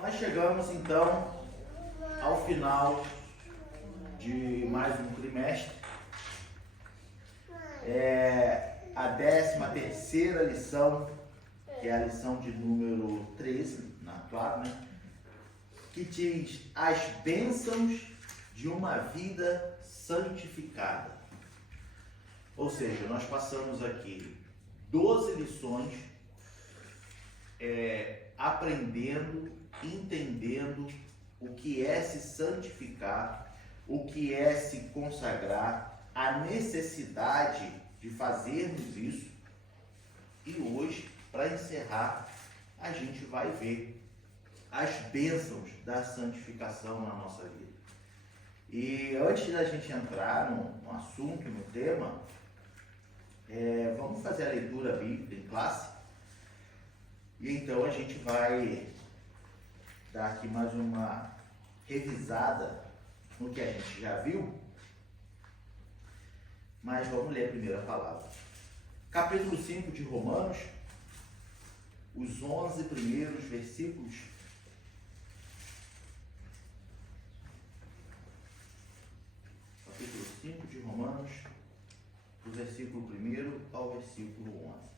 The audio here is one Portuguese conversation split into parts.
Nós chegamos então ao final de mais um trimestre. A 13ª lição, que é a lição de número 13, claro, né? Que diz as bênçãos de uma vida santificada. Ou seja, nós passamos aqui 12 lições aprendendo, entendendo o que é se santificar, o que é se consagrar, a necessidade de fazermos isso. E hoje, para encerrar, a gente vai ver as bênçãos da santificação na nossa vida. E antes da gente entrar no assunto, no tema, vamos fazer a leitura bíblica em classe. E então a gente vai dar aqui mais uma revisada no que a gente já viu. Mas vamos ler a primeira palavra. Capítulo 5 de Romanos, os 11 primeiros versículos. Capítulo 5 de Romanos, do versículo 1 ao versículo 11.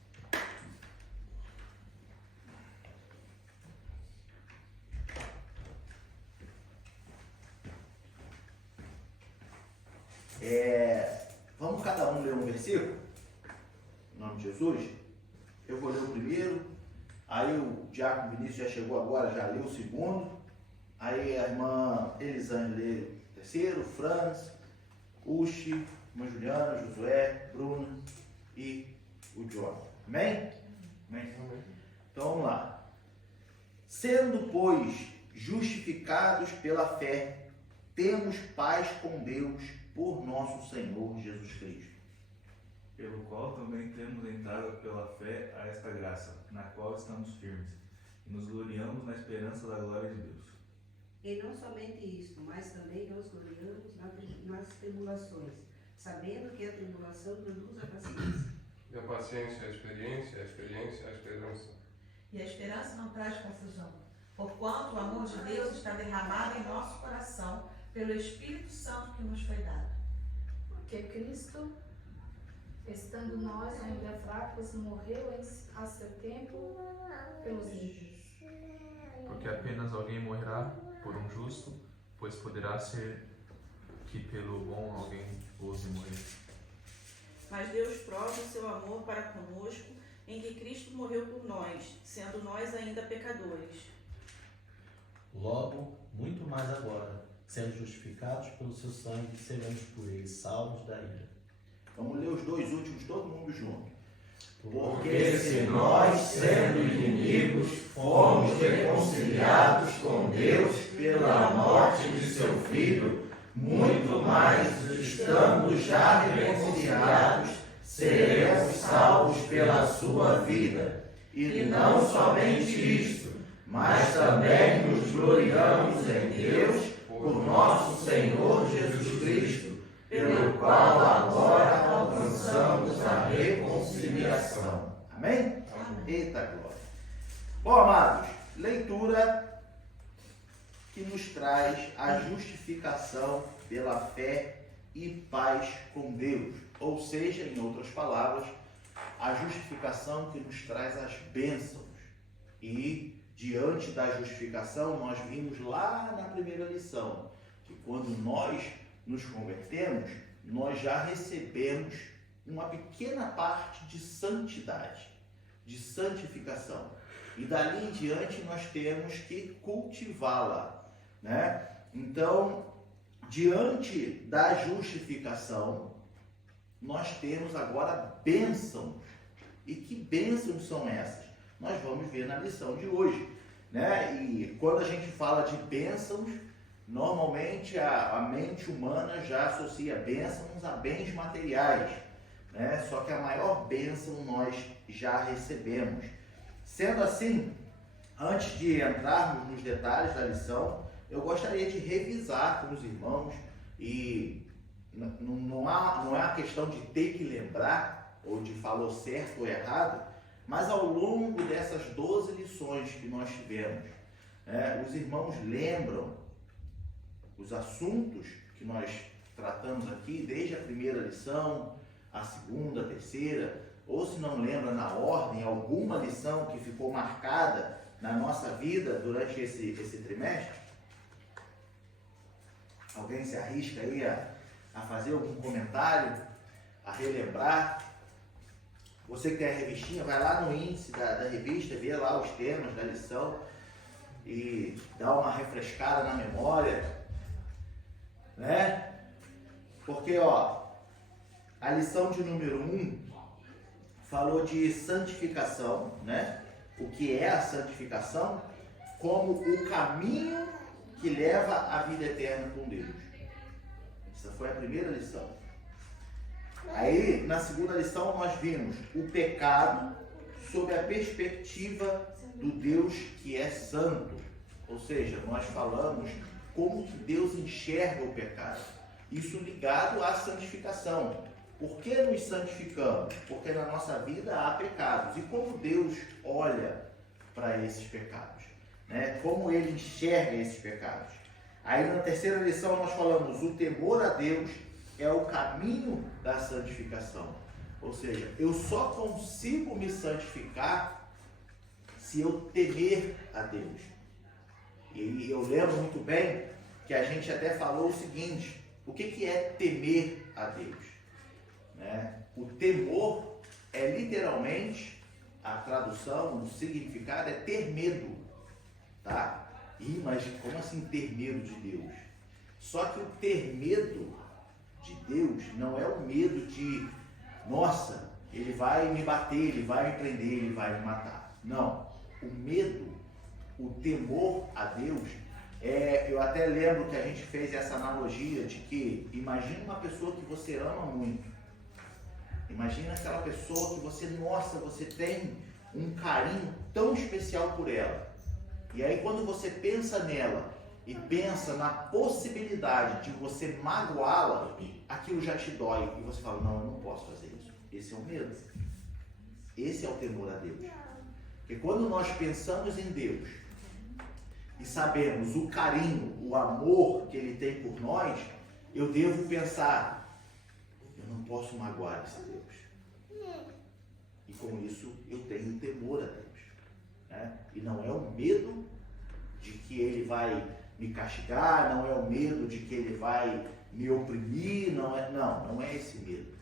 Vamos cada um ler um versículo? Em nome de Jesus. Eu vou ler o primeiro. Aí o Diácono Vinícius já chegou agora, já leu o segundo. Aí a irmã Elisane lê o terceiro. Franz, Uchi, irmã Juliana, Josué, Bruno e o John. Amém? Amém? Então vamos lá. Sendo, pois, justificados pela fé, temos paz com Deus por nosso Senhor Jesus Cristo. Pelo qual também temos entrado pela fé a esta graça, na qual estamos firmes, e nos gloriamos na esperança da glória de Deus. E não somente isto, mas também nos gloriamos nas tribulações, sabendo que a tribulação produz a paciência. E a paciência, a experiência, a experiência, a esperança. E a esperança não traz confusão, porquanto o amor de Deus está derramado em nosso coração pelo Espírito Santo que nos foi dado. Porque Cristo, estando nós ainda fracos, morreu a seu tempo pelos ímpios. Porque apenas alguém morrerá por um justo, pois poderá ser que pelo bom alguém ouse morrer. Mas Deus prova o seu amor para conosco, em que Cristo morreu por nós, sendo nós ainda pecadores. Logo, muito mais agora, sendo justificados pelo seu sangue, seremos por ele salvos da ira. Vamos ler os dois últimos, todo mundo junto. Porque se nós, sendo inimigos, fomos reconciliados com Deus pela morte de seu Filho, muito mais, estando já reconciliados, seremos salvos pela sua vida. E não somente isto, mas também nos gloriamos em Deus por nosso Senhor Jesus Cristo, pelo qual agora alcançamos a reconciliação. Amém? Eita glória. Bom, amados, leitura que nos traz a justificação pela fé e paz com Deus. Ou seja, em outras palavras, a justificação que nos traz as bênçãos. E diante da justificação, nós vimos lá na primeira lição que quando nós nos convertemos, nós já recebemos uma pequena parte de santidade, de santificação. E dali em diante nós temos que cultivá-la, né? Então, diante da justificação, nós temos agora bênçãos. E que bênçãos são essas? Nós vamos ver na lição de hoje, né? E quando a gente fala de bênçãos, normalmente a mente humana já associa bênçãos a bens materiais, né? Só que a maior bênção nós já recebemos. Sendo assim, antes de entrarmos nos detalhes da lição, eu gostaria de revisar com os irmãos, e não é a questão de ter que lembrar, ou de falar certo ou errado, mas ao longo dessas 12 lições que nós tivemos, Os irmãos lembram os assuntos que nós tratamos aqui, desde a primeira lição, a segunda, a terceira, ou se não lembra na ordem, alguma lição que ficou marcada na nossa vida durante esse trimestre? Alguém se arrisca aí a fazer algum comentário, a relembrar? Você que tem a revistinha, vai lá no índice da revista, vê lá os temas da lição e dá uma refrescada na memória, né? Porque, a lição de número 1 falou de santificação, né? O que é a santificação? Como o caminho que leva à vida eterna com Deus. Essa foi a primeira lição. Aí, na segunda lição, nós vimos o pecado sob a perspectiva do Deus que é santo. Ou seja, nós falamos como que Deus enxerga o pecado. Isso ligado à santificação. Por que nos santificamos? Porque na nossa vida há pecados. E como Deus olha para esses pecados? Né? Como Ele enxerga esses pecados? Aí na terceira lição nós falamos o temor a Deus é o caminho da santificação. Ou seja, eu só consigo me santificar se eu temer a Deus. E eu lembro muito bem que a gente até falou o seguinte: o que é temer a Deus? Né? O temor é literalmente, a tradução, o significado é ter medo, tá? Mas como assim ter medo de Deus? Só que o ter medo de Deus não é o medo de, nossa, ele vai me bater, ele vai me prender, ele vai me matar. Não. O medo, o temor a Deus, eu até lembro que a gente fez essa analogia de que, imagina uma pessoa que você ama muito. Imagina aquela pessoa que você tem um carinho tão especial por ela. E aí quando você pensa nela e pensa na possibilidade de você magoá-la, aquilo já te dói. E você fala, não, eu não posso fazer isso. Esse é o medo. Esse é o temor a Deus. Porque quando nós pensamos em Deus e sabemos o carinho, o amor que Ele tem por nós, eu devo pensar, eu não posso magoar esse Deus. E com isso eu tenho temor a Deus. Né? E não é o medo de que Ele vai me castigar, não é o medo de que Ele vai me oprimir, não é esse medo.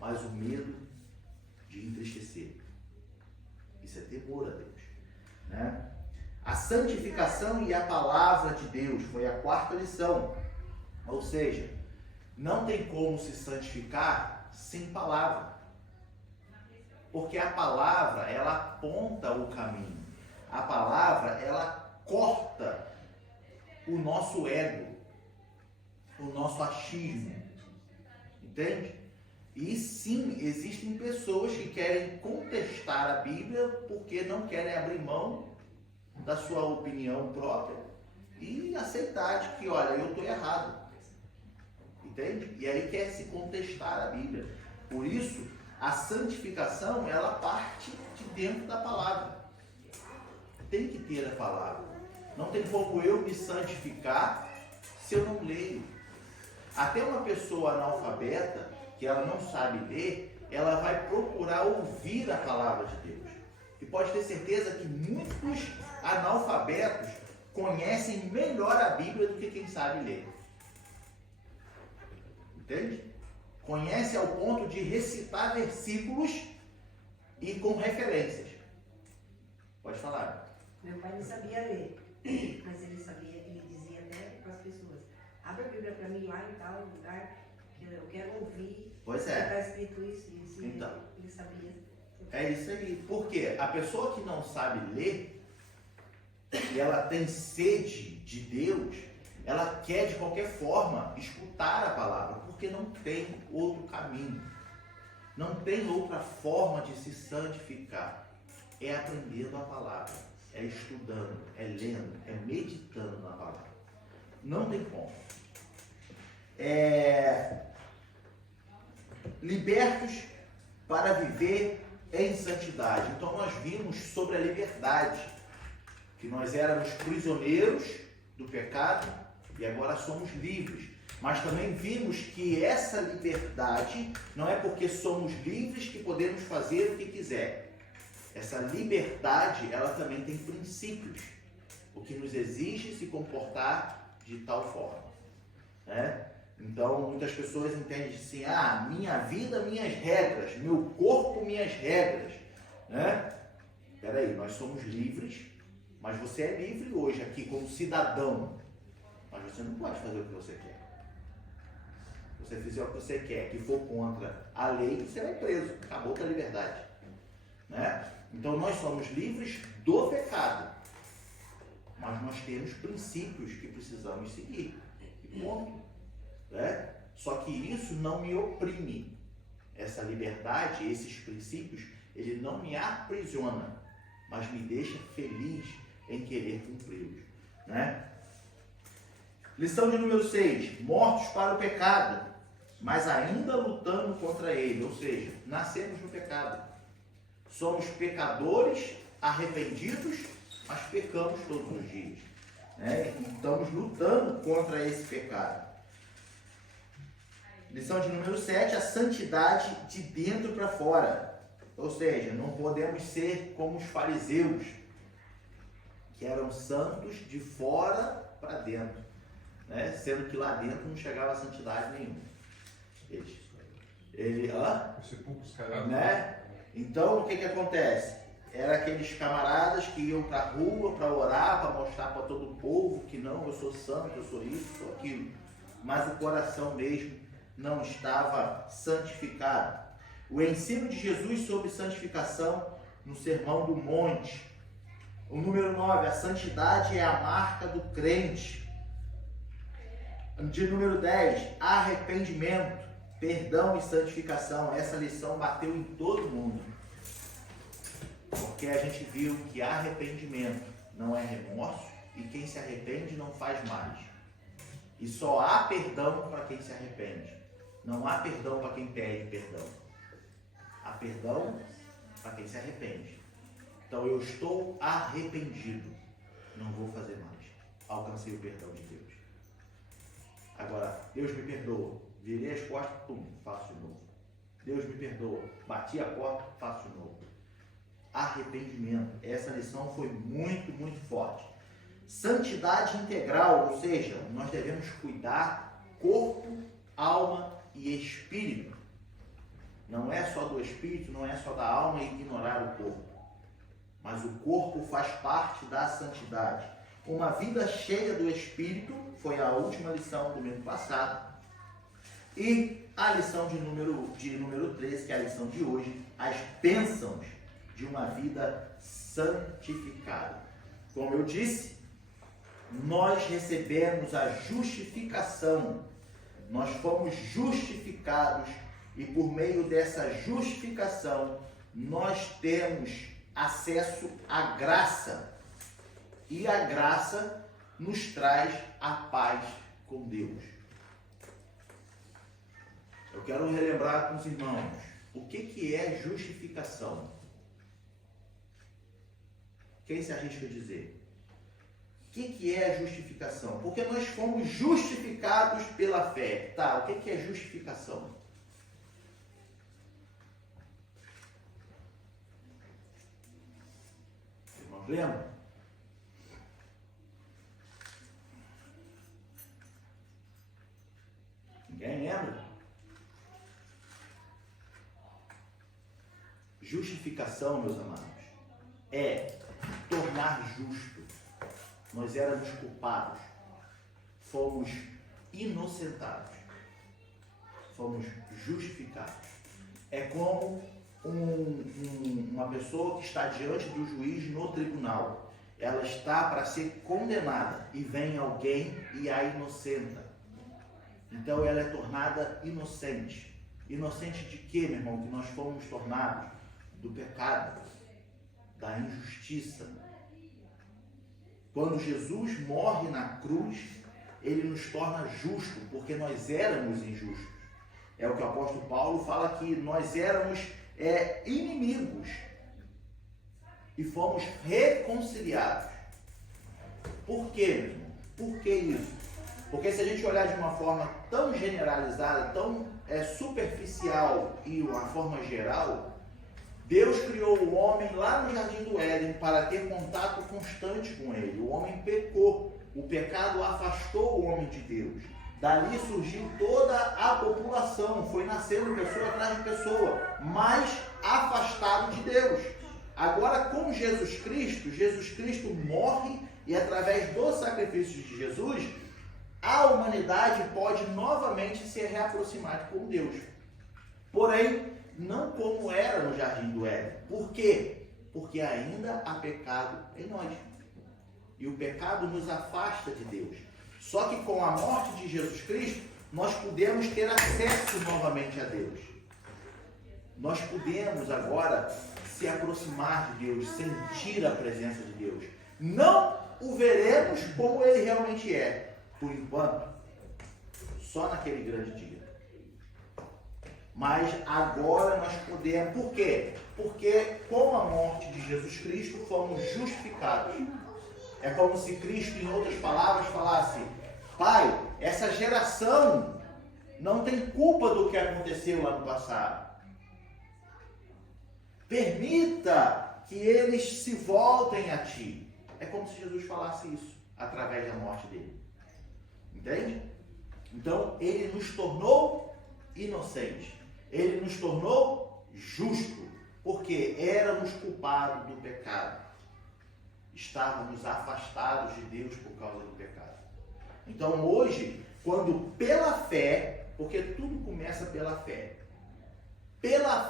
Mas o medo de entristecer. Isso é temor a Deus. Né? A santificação e a palavra de Deus foi a quarta lição. Ou seja, não tem como se santificar sem palavra. Porque a palavra, ela aponta o caminho. A palavra, ela corta o nosso ego, o nosso achismo. Entende? E sim, existem pessoas que querem contestar a Bíblia porque não querem abrir mão da sua opinião própria e aceitar de que, olha, eu estou errado. Entende? E aí quer se contestar a Bíblia. Por isso, a santificação, ela parte de dentro da palavra. Tem que ter a palavra. Não tem como eu me santificar se eu não leio. Até uma pessoa analfabeta, que ela não sabe ler, ela vai procurar ouvir a palavra de Deus. E pode ter certeza que muitos analfabetos conhecem melhor a Bíblia do que quem sabe ler. Entende? Conhece ao ponto de recitar versículos e com referências. Pode falar. Meu pai não sabia ler, mas ele dizia até para as pessoas, abre a Bíblia para mim lá em tal lugar, que eu quero ouvir. Pois é. Está escrito isso. Então, ele sabia. É isso aí. Porque a pessoa que não sabe ler, e ela tem sede de Deus, ela quer de qualquer forma escutar a palavra, porque não tem outro caminho. Não tem outra forma de se santificar. É aprendendo a palavra, é estudando, é lendo, é meditando na palavra. Não tem como. Libertos para viver em santidade. Então nós vimos sobre a liberdade. que nós éramos prisioneiros do pecado e agora somos livres. Mas também vimos que essa liberdade não é porque somos livres que podemos fazer o que quiser. Essa liberdade, ela também tem princípios, o que nos exige se comportar de tal forma, né? Então, muitas pessoas entendem assim, minha vida, minhas regras, meu corpo, minhas regras, né? Peraí, nós somos livres, mas você é livre hoje aqui como cidadão, mas você não pode fazer o que você quer. Se você fizer o que você quer, que for contra a lei, você vai preso, acabou com a liberdade, né? Então, nós somos livres do pecado, mas nós temos princípios que precisamos seguir, e ponto. Né? Só que isso não me oprime. Essa liberdade, esses princípios, ele não me aprisiona, mas me deixa feliz em querer cumpri-los, né? Lição de número 6. Mortos para o pecado, mas ainda lutando contra ele. Ou seja, nascemos no pecado. Somos pecadores arrependidos, mas pecamos todos os dias, né? E estamos lutando contra esse pecado. Lição de número 7, a santidade de dentro para fora. Ou seja, não podemos ser como os fariseus, que eram santos de fora para dentro, né? Sendo que lá dentro não chegava a santidade nenhuma. Né? Então, o que acontece? Era aqueles camaradas que iam para a rua para orar, para mostrar para todo o povo que não, eu sou santo, eu sou isso, eu sou aquilo. Mas o coração mesmo não estava santificado. O ensino de Jesus sobre santificação no Sermão do Monte. O número 9, a santidade é a marca do crente. De número 10, arrependimento, perdão e santificação. Essa lição bateu em todo mundo, porque a gente viu que arrependimento não é remorso e quem se arrepende não faz mais. E só há perdão para quem se arrepende. Não há perdão para quem pede perdão. Há perdão para quem se arrepende. Então eu estou arrependido. Não vou fazer mais. Alcancei o perdão de Deus. Agora, Deus me perdoa. Virei as costas, faço de novo. Deus me perdoa. Bati a porta, faço de novo. Arrependimento. Essa lição foi muito, muito forte. Santidade integral, ou seja, nós devemos cuidar corpo, alma e espírito. Não é só do espírito, não é só da alma e ignorar o corpo. Mas o corpo faz parte da santidade. Uma vida cheia do espírito foi a última lição do domingo passado. E a lição de número 13, que é a lição de hoje, as bênçãos de uma vida santificada. Como eu disse, nós recebemos a justificação. Nós fomos justificados e por meio dessa justificação nós temos acesso à graça. E a graça nos traz a paz com Deus. Eu quero relembrar com os irmãos o que é justificação. Quem se arrisca a dizer? O que é a justificação? Porque nós fomos justificados pela fé. Tá, o que é justificação? Irmãos, lembram? Ninguém lembra? Justificação, meus amados, é tornar justo. Nós éramos culpados, fomos inocentados, fomos justificados. É como uma pessoa que está diante do juiz no tribunal. Ela está para ser condenada e vem alguém e a inocenta. Então ela é tornada inocente. Inocente de quê, meu irmão? Que nós fomos tornados do pecado, da injustiça. Quando Jesus morre na cruz, ele nos torna justos, porque nós éramos injustos. É o que o apóstolo Paulo fala aqui, nós éramos inimigos e fomos reconciliados. Por quê, meu irmão? Por que isso? Porque se a gente olhar de uma forma tão generalizada, tão superficial e uma forma geral, Deus criou o homem lá no Jardim do Éden para ter contato constante com ele. O homem pecou. O pecado afastou o homem de Deus. Dali surgiu toda a população. Foi nascendo pessoa atrás de pessoa, mas afastado de Deus. Agora, com Jesus Cristo morre e através do sacrifício de Jesus, a humanidade pode novamente se reaproximar com Deus. Porém, não como era no Jardim do Éden. Por quê? Porque ainda há pecado em nós. E o pecado nos afasta de Deus. Só que com a morte de Jesus Cristo, nós podemos ter acesso novamente a Deus. Nós podemos agora se aproximar de Deus, sentir a presença de Deus. Não o veremos como ele realmente é, por enquanto, só naquele grande dia. Mas agora nós podemos. Por quê? Porque com a morte de Jesus Cristo fomos justificados. É como se Cristo, em outras palavras, falasse: Pai, essa geração não tem culpa do que aconteceu lá no passado. Permita que eles se voltem a Ti. É como se Jesus falasse isso através da morte dele. Entende? Então, Ele nos tornou inocentes. Ele nos tornou justo, porque éramos culpados do pecado. Estávamos afastados de Deus por causa do pecado. Então hoje, quando pela fé, porque tudo começa pela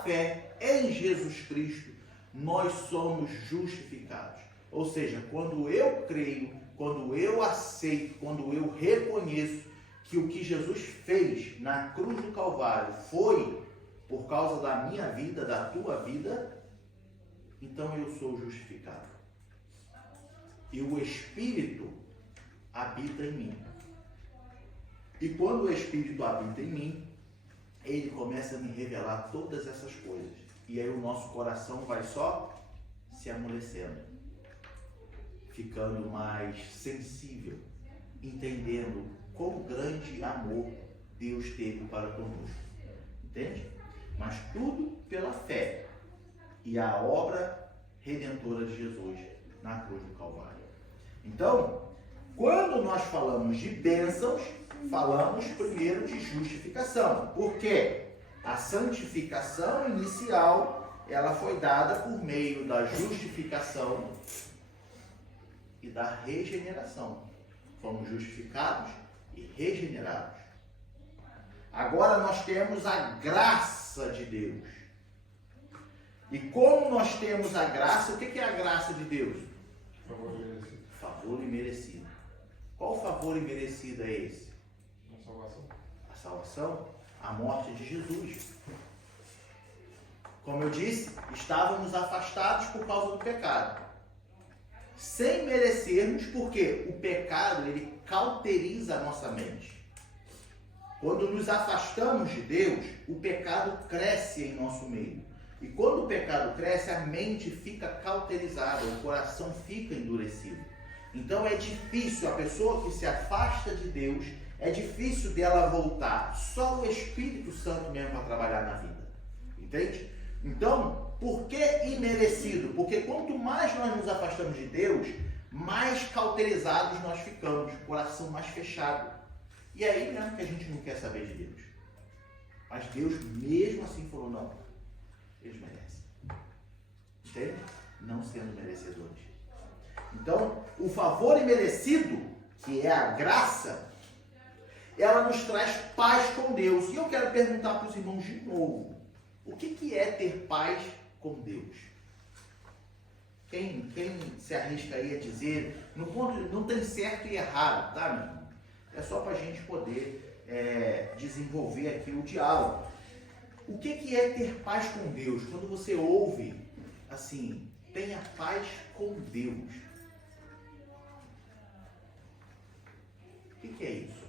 fé em Jesus Cristo, nós somos justificados. Ou seja, quando eu creio, quando eu aceito, quando eu reconheço que o que Jesus fez na cruz do Calvário foi por causa da minha vida, da tua vida, então eu sou justificado. E o Espírito habita em mim. E quando o Espírito habita em mim, ele começa a me revelar todas essas coisas. E aí o nosso coração vai só se amolecendo, ficando mais sensível, entendendo quão grande amor Deus teve para conosco. Entende? Mas tudo pela fé e a obra redentora de Jesus na cruz do Calvário. Então, quando nós falamos de bênçãos, falamos primeiro de justificação. Por quê? A santificação inicial, ela foi dada por meio da justificação e da regeneração. Fomos justificados e regenerados. Agora nós temos a graça de Deus. E como nós temos a graça, o que é a graça de Deus? Favor imerecido. Favor imerecido. Qual favor imerecido é esse? A salvação. A salvação, a morte de Jesus. Como eu disse, estávamos afastados por causa do pecado. Sem merecermos, porque o pecado, ele cauteriza a nossa mente. Quando nos afastamos de Deus, o pecado cresce em nosso meio. E quando o pecado cresce, a mente fica cauterizada, o coração fica endurecido. Então é difícil, a pessoa que se afasta de Deus, é difícil dela voltar. Só o Espírito Santo mesmo para trabalhar na vida. Entende? Então, por que imerecido? Porque quanto mais nós nos afastamos de Deus, mais cauterizados nós ficamos, coração mais fechado. E aí mesmo que a gente não quer saber de Deus. Mas Deus mesmo assim falou, não, eles merecem. Entende? Não sendo merecedores. Então, o favor imerecido, que é a graça, ela nos traz paz com Deus. E eu quero perguntar para os irmãos de novo, o que é ter paz com Deus? Quem se arrisca aí a dizer, não tem certo e errado, tá, meu irmão? É só para a gente poder desenvolver aqui o diálogo. O que é ter paz com Deus? Quando você ouve assim, tenha paz com Deus. O que é isso?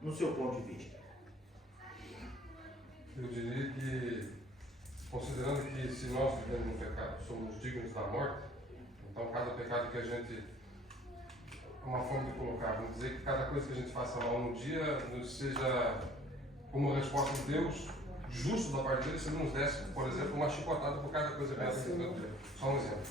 No seu ponto de vista. Eu diria que, considerando que se nós vivemos no pecado somos dignos da morte, então cada pecado que a gente uma forma de colocar, vamos dizer que cada coisa que a gente faça mal no dia nos seja como resposta de Deus, justo da parte dele, se ele nos desse, por exemplo, uma chicotada por cada coisa que a gente faz no dia. Só um exemplo.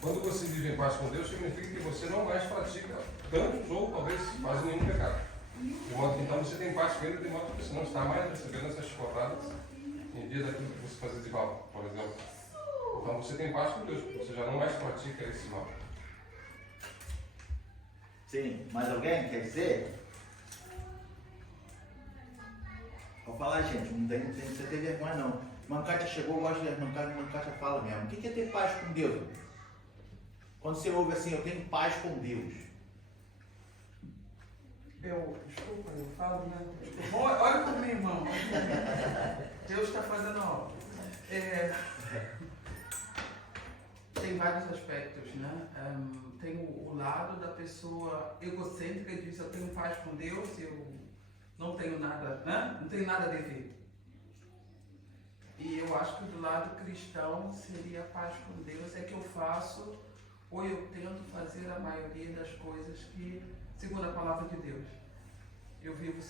Quando você vive em paz com Deus, significa que você não mais pratica tantos ou talvez quase nenhum pecado. De modo que então você tem paz com ele, de modo que você não está mais recebendo essas chicotadas em dia daquilo que você fazia de mal, por exemplo. Então você tem paz com Deus, você já não mais pratica esse mal. Sim, mais alguém quer dizer? Vou falar, gente, não tem você ter vergonha não. Irmã Kátia chegou, eu gosto de irmã Kátia fala mesmo. O que é ter paz com Deus? Quando você ouve assim, eu tenho paz com Deus. Desculpa, eu falo, né? Olha para o meu irmão. Deus está fazendo a obra. Tem vários aspectos, né? Tem o lado da pessoa egocêntrica que diz, eu tenho paz com Deus, eu não tenho nada, né? Não tenho nada a dever. E eu acho que do lado cristão seria a paz com Deus, é que eu faço, ou eu tento fazer a maioria das coisas que, segundo a palavra de Deus. Eu vivo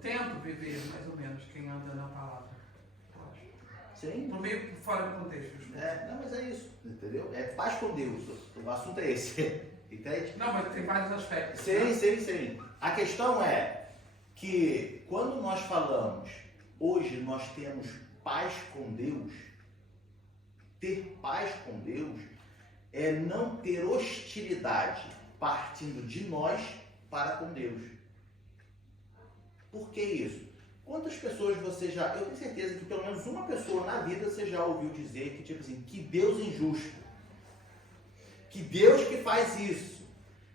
tento viver mais ou menos quem anda na palavra. Eu acho. Sim. Estou meio fora do contexto. Não, mas é isso, entendeu? É paz com Deus, o assunto é esse, entende? Não, mas tem vários aspectos. Sim. A questão é que quando nós falamos, hoje nós temos paz com Deus, ter paz com Deus é não ter hostilidade partindo de nós para com Deus. Por que isso? Quantas pessoas você já... Eu tenho certeza que pelo menos uma pessoa na vida você já ouviu dizer que, tipo assim, que Deus é injusto. Que Deus que faz isso.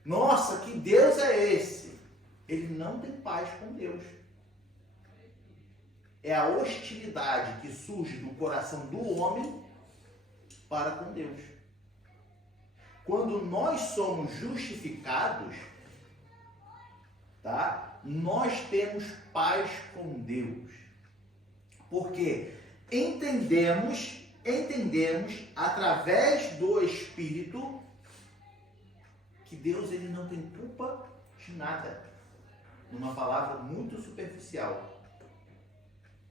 Nossa, que Deus é esse? Ele não tem paz com Deus. É a hostilidade que surge do coração do homem para com Deus. Quando nós somos justificados, tá? Nós temos paz com Deus. Porque entendemos através do Espírito que Deus ele não tem culpa de nada. Numa palavra muito superficial.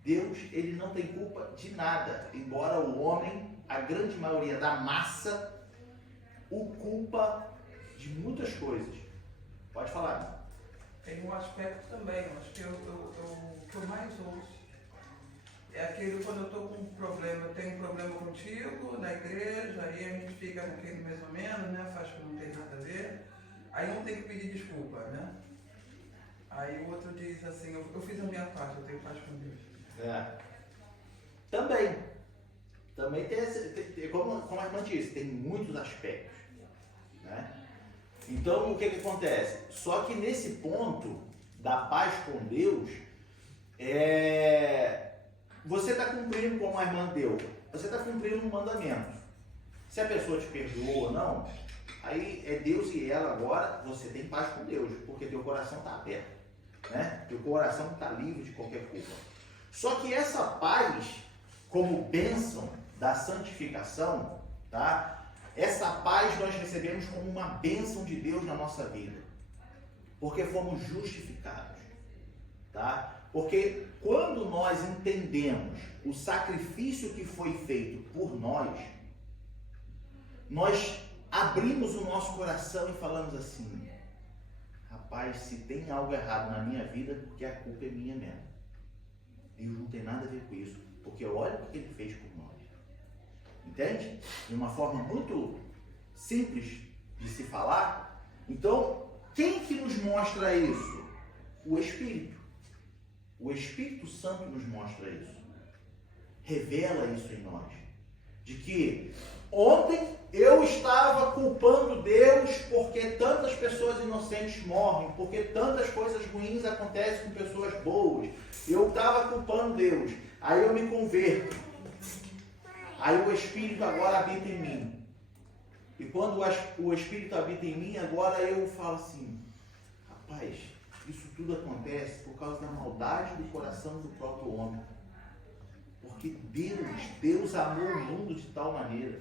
Deus ele não tem culpa de nada, embora o homem, a grande maioria da massa, o culpa de muitas coisas. Pode falar. Tem um aspecto também, acho que o que eu mais ouço é aquele quando eu estou com um problema, eu tenho um problema contigo na igreja, aí a gente fica naquele mais ou menos, né? Faz que não tem nada a ver, aí um tem que pedir desculpa, né? Aí o outro diz assim, eu fiz a minha parte, eu tenho paz com Deus. Também tem como a irmã disse, tem muitos aspectos, né? Então, o que acontece? Só que nesse ponto da paz com Deus, você está cumprindo como a irmã deu, você está cumprindo um mandamento. Se a pessoa te perdoou ou não, aí é Deus e ela agora, você tem paz com Deus, porque teu coração está aberto, né? Teu coração está livre de qualquer culpa. Só que essa paz, como bênção da santificação, tá? Essa paz nós recebemos como uma bênção de Deus na nossa vida. Porque fomos justificados. Tá? Porque quando nós entendemos o sacrifício que foi feito por nós abrimos o nosso coração e falamos assim, rapaz, se tem algo errado na minha vida, porque a culpa é minha mesmo. Deus não tem nada a ver com isso. Porque olha o que ele fez por nós. Entende? De uma forma muito simples de se falar. Então, quem que nos mostra isso? O Espírito. O Espírito Santo nos mostra isso. Revela isso em nós. De que ontem eu estava culpando Deus porque tantas pessoas inocentes morrem, porque tantas coisas ruins acontecem com pessoas boas. Eu estava culpando Deus. Aí eu me converto. Aí o Espírito agora habita em mim. E quando o Espírito habita em mim, agora eu falo assim, rapaz, isso tudo acontece por causa da maldade do coração do próprio homem. Porque Deus amou o mundo de tal maneira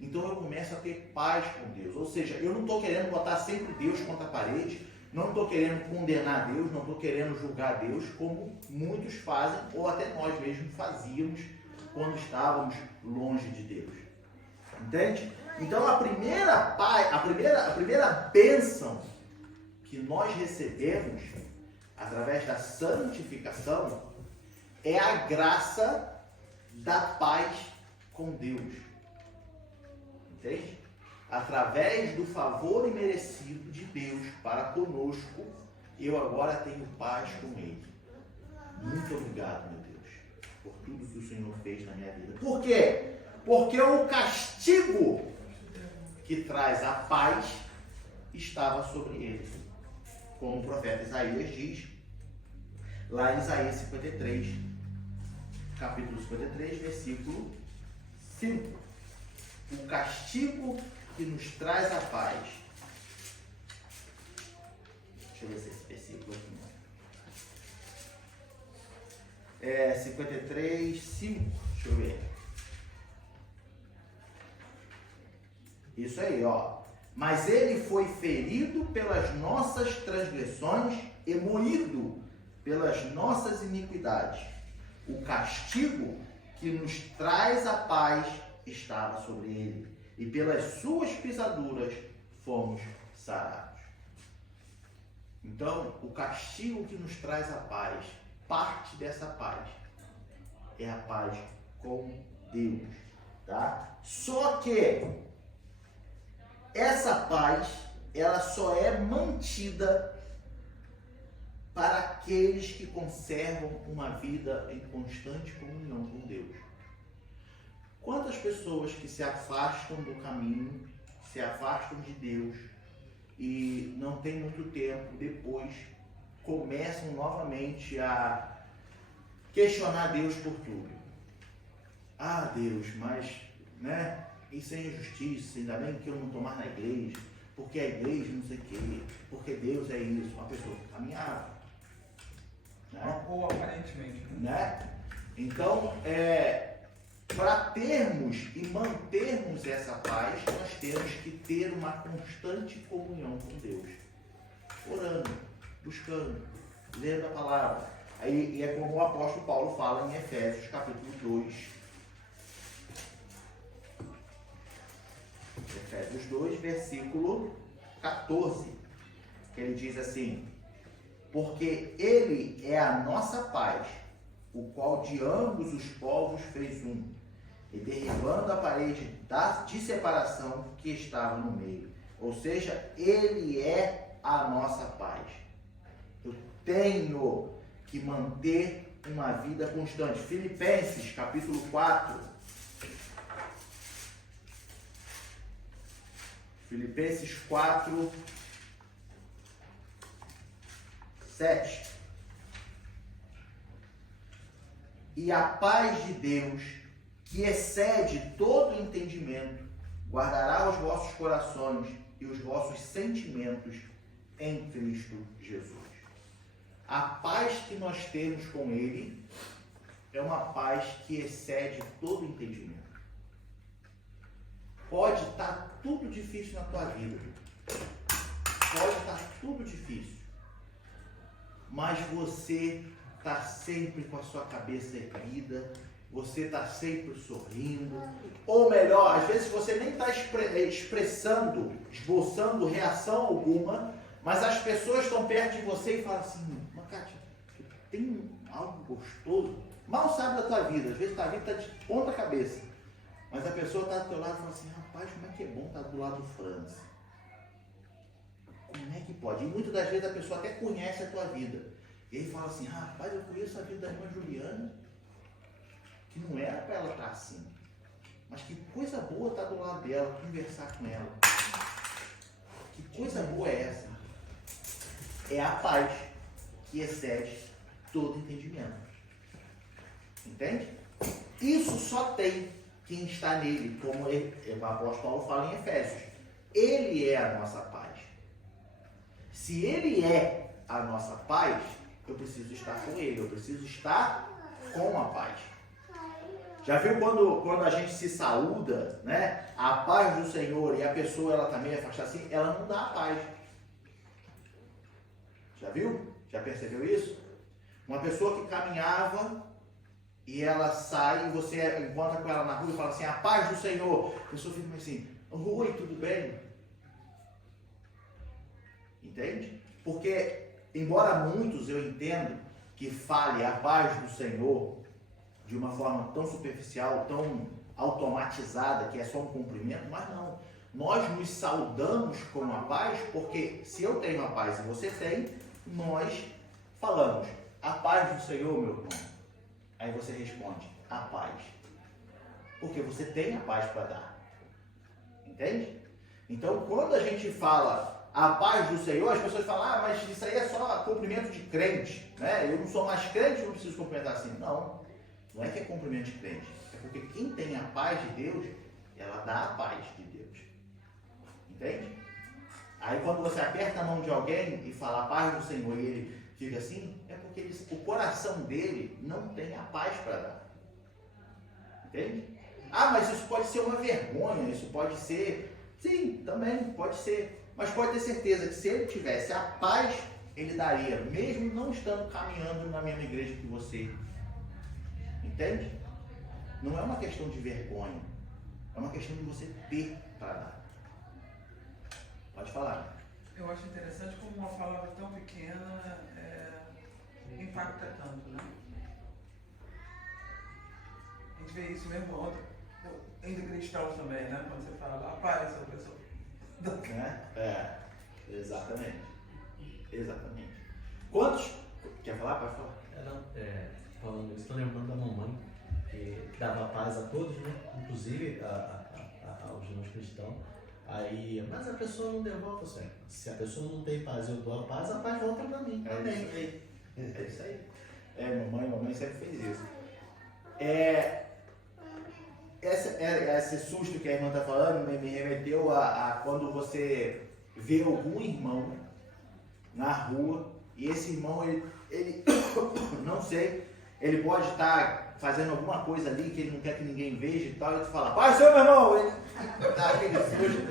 então eu começo a ter paz com Deus. Ou seja, eu não estou querendo botar sempre Deus contra a parede, não estou querendo condenar Deus, não estou querendo julgar Deus, como muitos fazem, ou até nós mesmos fazíamos quando estávamos longe de Deus. Entende? Então a primeira bênção que nós recebemos através da santificação é a graça da paz com Deus. Entende? Através do favor imerecido de Deus para conosco, eu agora tenho paz com Ele. Muito obrigado, meu Deus, por tudo que o Senhor fez na minha vida. Por quê? Porque o castigo que traz a paz estava sobre ele. Como o profeta Isaías diz, lá em Isaías 53, capítulo 53, versículo 5. O castigo que nos traz a paz. Deixa eu ver se esse versículo aqui não é. 53, 5. Deixa eu ver. Isso aí, ó. Mas ele foi ferido pelas nossas transgressões e moído pelas nossas iniquidades. O castigo que nos traz a paz estava sobre ele, e pelas suas pisaduras fomos sarados. Então, o castigo que nos traz a paz, parte dessa paz, é a paz com Deus, tá? Só que essa paz, ela só é mantida para aqueles que conservam uma vida em constante comunhão com Deus. Quantas pessoas que se afastam do caminho, se afastam de Deus e não tem muito tempo depois começam novamente a questionar Deus por tudo? Ah, Deus, mas, né? Isso é injustiça, ainda bem que eu não estou mais na igreja, porque a igreja não sei o quê, porque Deus é isso. Uma pessoa que caminhava, né? Ou aparentemente, né? Então, para termos e mantermos essa paz, nós temos que ter uma constante comunhão com Deus. Orando, buscando, lendo a palavra. Aí, e é como o apóstolo Paulo fala em Efésios capítulo 2. Efésios 2, versículo 14. Que ele diz assim: porque ele é a nossa paz, o qual de ambos os povos fez um, e derribando a parede de separação que estava no meio. Ou seja, ele é a nossa paz. Eu tenho que manter uma vida constante. Filipenses, capítulo 4. Filipenses 4, 7. E a paz de Deus, que excede todo entendimento, guardará os vossos corações e os vossos sentimentos em Cristo Jesus. A paz que nós temos com Ele é uma paz que excede todo entendimento. Pode estar tudo difícil na tua vida. Pode estar tudo difícil. Mas você está sempre com a sua cabeça erguida. Você está sempre sorrindo. Ou melhor, às vezes você nem está esboçando reação alguma, mas as pessoas estão perto de você e falam assim: mas Kátia, tem algo gostoso? Mal sabe da tua vida. Às vezes a tua vida está de ponta cabeça. Mas a pessoa está do teu lado e fala assim: rapaz, como é que é bom estar do lado do Franz? Como é que pode? E muitas das vezes a pessoa até conhece a tua vida. E aí fala assim: rapaz, eu conheço a vida da irmã Juliana, que não era para ela estar assim. Mas que coisa boa estar do lado dela, conversar com ela. Que coisa boa é essa? É a paz que excede todo entendimento. Entende? Isso só tem quem está nele, como o apóstolo Paulo fala em Efésios. Ele é a nossa paz. Se ele é a nossa paz, eu preciso estar com ele, eu preciso estar com a paz. Já viu quando a gente se saúda, né? A paz do Senhor, e a pessoa ela tá meio afastada assim, ela não dá a paz. Já viu? Já percebeu isso? Uma pessoa que caminhava e ela sai e você encontra com ela na rua e fala assim, a paz do Senhor. A pessoa fica assim, oi, tudo bem? Entende? Porque, embora muitos eu entendo que fale a paz do Senhor de uma forma tão superficial, tão automatizada, que é só um cumprimento, mas não. Nós nos saudamos com a paz, porque se eu tenho a paz e você tem, nós falamos, a paz do Senhor, meu irmão. Aí você responde, a paz. Porque você tem a paz para dar. Entende? Então, quando a gente fala a paz do Senhor, as pessoas falam, ah, mas isso aí é só cumprimento de crente, né? Eu não sou mais crente, eu não preciso cumprimentar assim. Não, não é que é cumprimento de crente. É porque quem tem a paz de Deus, ela dá a paz de Deus. Entende? Aí quando você aperta a mão de alguém e fala a paz do Senhor e ele fica assim, é porque o coração dele não tem a paz para dar. Entende? Ah, mas isso pode ser uma vergonha, isso pode ser... Sim, também pode ser. Mas pode ter certeza que se ele tivesse a paz, ele daria, mesmo não estando caminhando na mesma igreja que você. Entende? Não é uma questão de vergonha, é uma questão de você ter para dar. Pode falar. Eu acho interessante como uma palavra tão pequena impacta tanto, né? A gente vê isso mesmo entre cristãos também, né? Quando você fala a paz, a pessoa... Exatamente. Exatamente. Quantos... Quer falar? Pode falar. Falando isso, estou lembrando da mamãe que dava paz a todos, né? Inclusive aos não cristãos. Aí, mas a pessoa não devolve, certo? Se a pessoa não tem paz, eu dou a paz volta para mim. É isso aí. É isso aí. Mamãe sempre fez isso. Esse susto que a irmã está falando me remeteu a quando você vê algum irmão na rua e esse irmão, ele não sei, ele pode estar fazendo alguma coisa ali que ele não quer que ninguém veja e tal, e tu fala, paz, seu meu irmão! Ele dá aquele susto.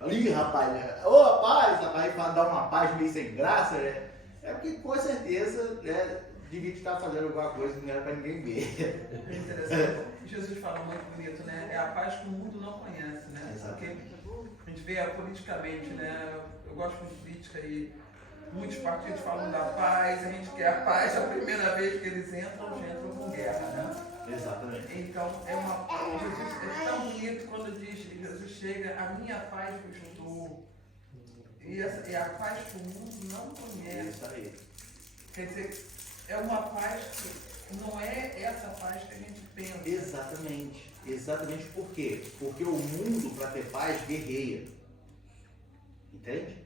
Ali, rapaz, ô rapaz, dá uma paz meio sem graça, né? É porque com certeza, né, devia estar fazendo alguma coisa que não era para ninguém ver. É interessante. Jesus fala muito bonito, né? É a paz que o mundo não conhece, né? Exatamente. Porque a gente vê politicamente, né? Eu gosto muito de política e muitos partidos falam da paz, a gente quer a paz, a primeira vez que eles entram, já entram com guerra, né? Exatamente. Então, Jesus é tão bonito quando diz, Jesus chega, a minha paz vos dou. E a paz que o mundo não conhece. Isso aí. Quer dizer, é uma paz que não é essa paz que a gente pensa. Exatamente. Exatamente por quê? Porque o mundo, para ter paz, guerreia. Entende?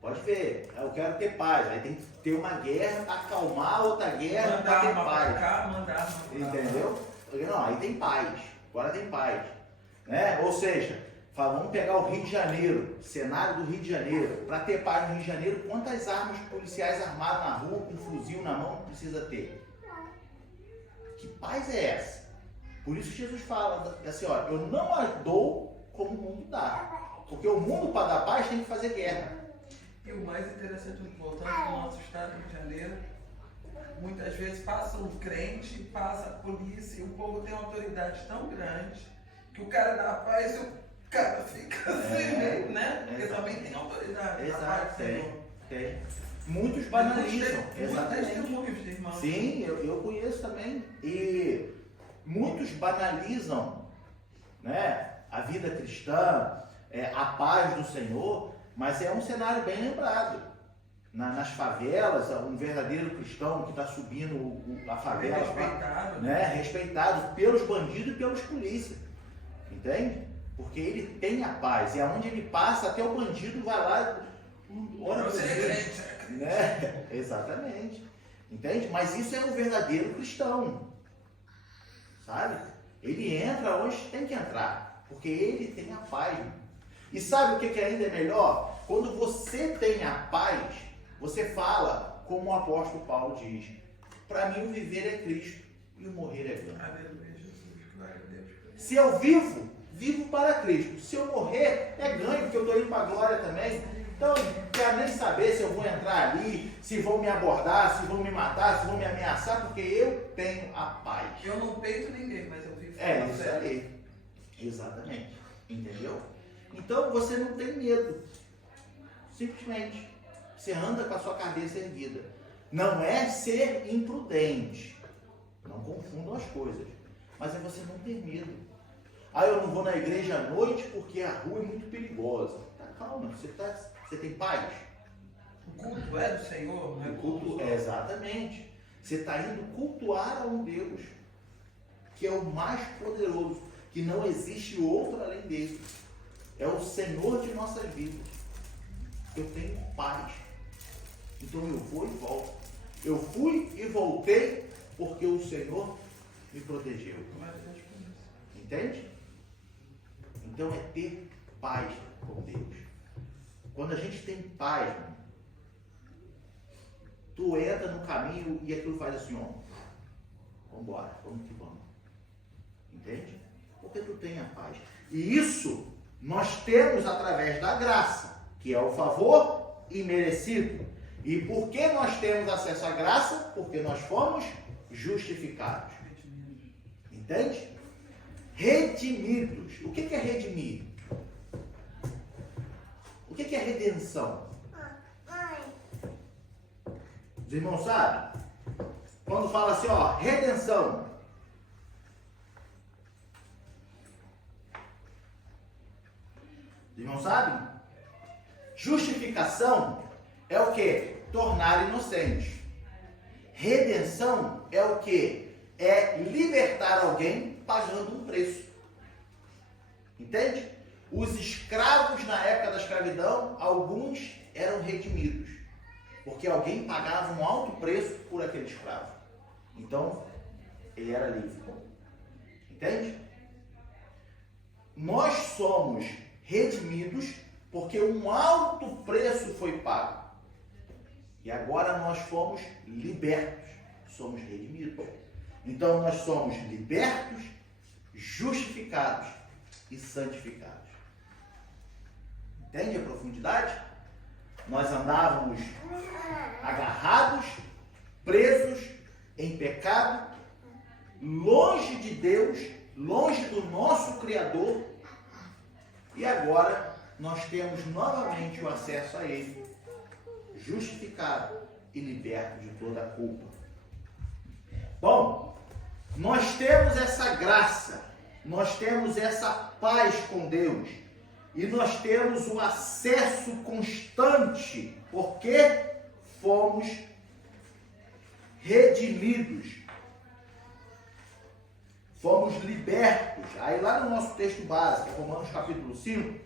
Pode ver. Eu quero ter paz. Aí tem que ter uma guerra, acalmar outra guerra para ter paz. Entendeu? Não, aí tem paz. Agora tem paz. Né? Ou seja, vamos pegar o Rio de Janeiro, cenário do Rio de Janeiro. Para ter paz no Rio de Janeiro, quantas armas policiais armadas na rua, com um fuzil na mão, precisa ter? Que paz é essa? Por isso que Jesus fala assim, ó, eu não a dou como o mundo dá. Porque o mundo, para dar paz, tem que fazer guerra. E o mais interessante, voltando para o nosso estado do Rio de Janeiro, muitas vezes passa um crente, passa a polícia, e o povo tem uma autoridade tão grande que o cara dá a paz e o cara fica assim, né? Porque também tem autoridade. Exato, tem. Muitos banalizam. Exatamente. Sim, eu conheço também. E muitos banalizam, né, a vida cristã, a paz do Senhor, mas é um cenário bem lembrado. Nas favelas, um verdadeiro cristão que está subindo a favela, respeitado, né, respeitado pelos bandidos e pelos polícias. Entende? Porque ele tem a paz. E aonde ele passa, até o bandido vai lá. Ora por Deus, né? Exatamente. Entende? Mas isso é um verdadeiro cristão. Sabe? Ele entra onde tem que entrar. Porque ele tem a paz. E sabe o que ainda é melhor? Quando você tem a paz, você fala, como o apóstolo Paulo diz, para mim o viver é Cristo e o morrer é ganho. Aleluia, Jesus. Glória a Deus. Se eu vivo, vivo para Cristo. Se eu morrer, é ganho, porque eu estou indo para a glória também. Então, não quero nem saber se eu vou entrar ali, se vão me abordar, se vão me matar, se vão me ameaçar, porque eu tenho a paz. Eu não peito ninguém, mas eu vivo É pela isso fé. aí. Exatamente. Entendeu? Então você não tem medo. Simplesmente. Você anda com a sua cabeça erguida. Não é ser imprudente. Não confundam as coisas. Mas é você não ter medo. Ah, eu não vou na igreja à noite porque a rua é muito perigosa. Tá, calma, você tem paz? O culto é do Senhor, não é O culto é exatamente. Você está indo cultuar a um Deus que é o mais poderoso, que não existe outro além dele. É o Senhor de nossas vidas. Eu tenho paz. Então eu vou e volto. Eu fui e voltei porque o Senhor me protegeu. Entende? Então é ter paz com Deus. Quando a gente tem paz, mano, tu entra no caminho e aquilo faz assim, ó. Vamos embora, vamos que vamos. Entende? Porque tu tem a paz. E isso nós temos através da graça, que é o favor imerecido. E por que nós temos acesso à graça? Porque nós fomos justificados. Entende? Redimidos. O que é redimir? O que é redenção? Os irmãos sabem? Quando fala assim, ó, redenção. Os irmãos sabem? Justificação é o que? Tornar inocente. Redenção é o que? É libertar alguém pagando um preço. Entende? Os escravos na época da escravidão, alguns eram redimidos. Porque alguém pagava um alto preço por aquele escravo. Então, ele era livre. Entende? Nós somos redimidos porque um alto preço foi pago. E agora nós fomos libertos. Somos redimidos. Então nós somos libertos, justificados e santificados. Entende a profundidade? Nós andávamos agarrados, presos em pecado, longe de Deus, longe do nosso Criador, e agora nós temos novamente o acesso a Ele, justificado e liberto de toda a culpa. Bom, nós temos essa graça, nós temos essa paz com Deus, e nós temos o acesso constante, porque fomos redimidos, fomos libertos. Aí lá no nosso texto básico, Romanos capítulo 5,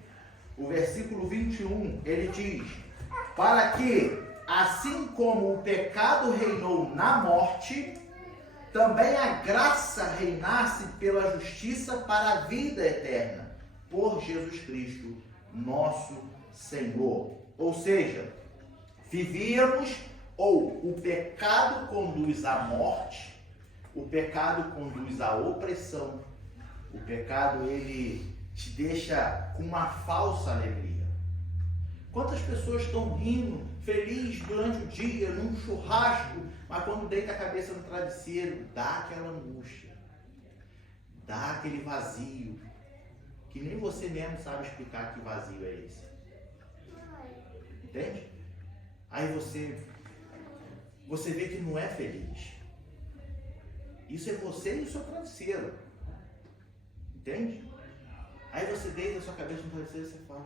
o versículo 21, ele diz: para que, assim como o pecado reinou na morte, também a graça reinasse pela justiça para a vida eterna, por Jesus Cristo, nosso Senhor. Ou seja, vivíamos, ou o pecado conduz à morte, o pecado conduz à opressão, o pecado ele te deixa com uma falsa alegria. Quantas pessoas estão rindo, felizes durante o dia, num churrasco, mas quando deita a cabeça no travesseiro, dá aquela angústia, dá aquele vazio, que nem você mesmo sabe explicar que vazio é esse. Entende? Aí você vê que não é feliz. Isso é você e o seu travesseiro. Entende? Aí você deita a sua cabeça no travesseiro e você fala: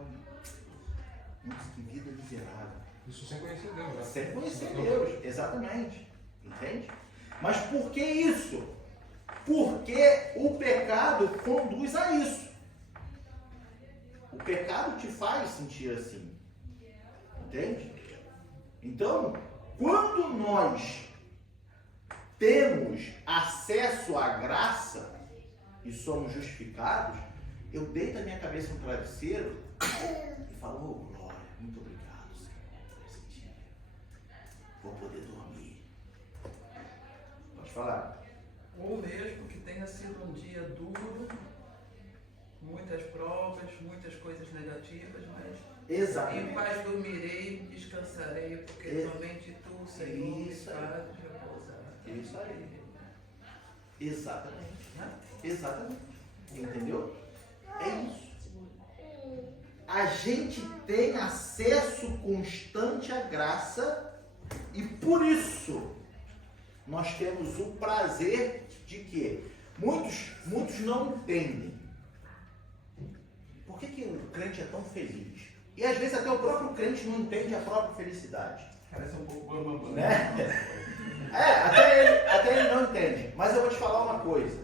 nossa, que vida miserável. Isso sem conhecer Deus, né? Sem conhecer Deus, exatamente. Entende? Mas por que isso? Porque o pecado conduz a isso. O pecado te faz sentir assim. Entende? Então, quando nós temos acesso à graça e somos justificados, eu deito a minha cabeça no travesseiro e falo: oh, glória, muito obrigado, Senhor, por esse dia. Vou poder dormir. Pode falar. Ou mesmo que tenha sido um dia duro, muitas provas, muitas coisas negativas, mas Exatamente. em paz dormirei, descansarei, porque somente tu, Senhor, me Isso aí. faz repousar. Isso aí. Exatamente. Exatamente. Entendeu? É isso. A gente tem acesso constante à graça e por isso nós temos o prazer de que muitos não entendem. Por que o crente é tão feliz? E às vezes até o próprio crente não entende a própria felicidade. Parece um pouco bambambam. Né? Até ele não entende. Mas eu vou te falar uma coisa.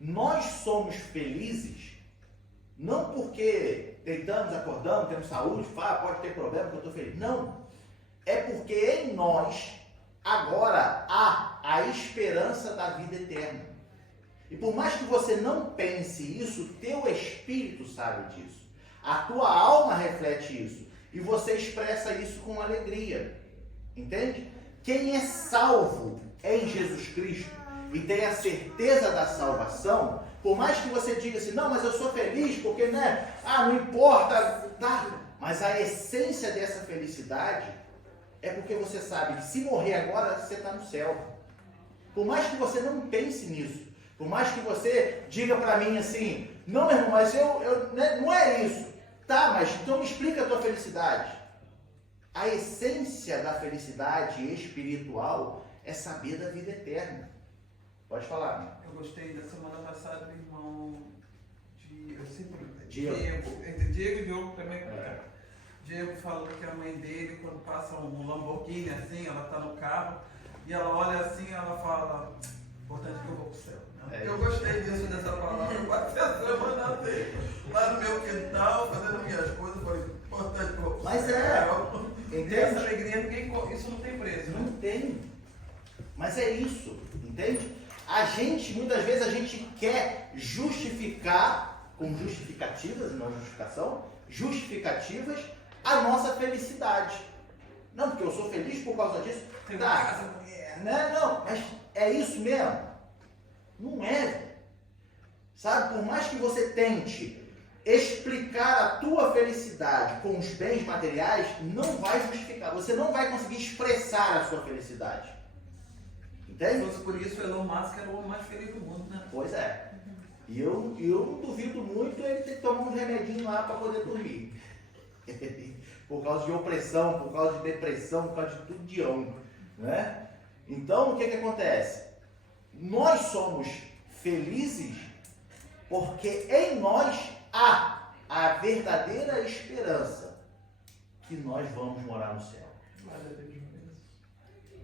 Nós somos felizes não porque deitamos, acordamos, temos saúde, pode ter problema que eu estou feliz. Não. É porque em nós agora há a esperança da vida eterna. E por mais que você não pense isso, teu espírito sabe disso. A tua alma reflete isso. E você expressa isso com alegria. Entende? Quem é salvo em Jesus Cristo e tem a certeza da salvação, por mais que você diga assim, não, mas eu sou feliz porque, né? Não importa, tá? Mas a essência dessa felicidade é porque você sabe que se morrer agora, você está no céu. Por mais que você não pense nisso, por mais que você diga para mim assim, não, meu irmão, mas né, não é isso. Tá, mas então me explica a tua felicidade. A essência da felicidade espiritual é saber da vida eterna. Pode falar. Eu gostei da semana passada do irmão Diego e Diogo também. Diego falou que a mãe dele, quando passa um Lamborghini assim, ela está no carro, e ela olha assim, ela fala, importante que eu vou pro céu. Eu gostei disso, dessa palavra. Eu passei a semana lá no meu quintal, fazendo minhas coisas, foi importante que eu vou pro céu. Entende? Essa alegria, isso não tem preço. Não tem. Mas é isso, entende? Muitas vezes a gente quer justificar, com justificativas, não justificação, justificativas, a nossa felicidade. Não, porque eu sou feliz por causa disso. Tá. Não, mas é isso mesmo? Não é. Sabe, por mais que você tente explicar a tua felicidade com os bens materiais, não vai justificar. Você não vai conseguir expressar a sua felicidade. Entende? Se fosse por isso, o Elon Musk era o homem mais feliz do mundo, né? Pois é. E eu não duvido muito ele ter que tomar um remedinho lá para poder dormir. Por causa de opressão, por causa de depressão, por causa de tudo de ão, né? Então, o que acontece? Nós somos felizes porque em nós há a verdadeira esperança que nós vamos morar no céu.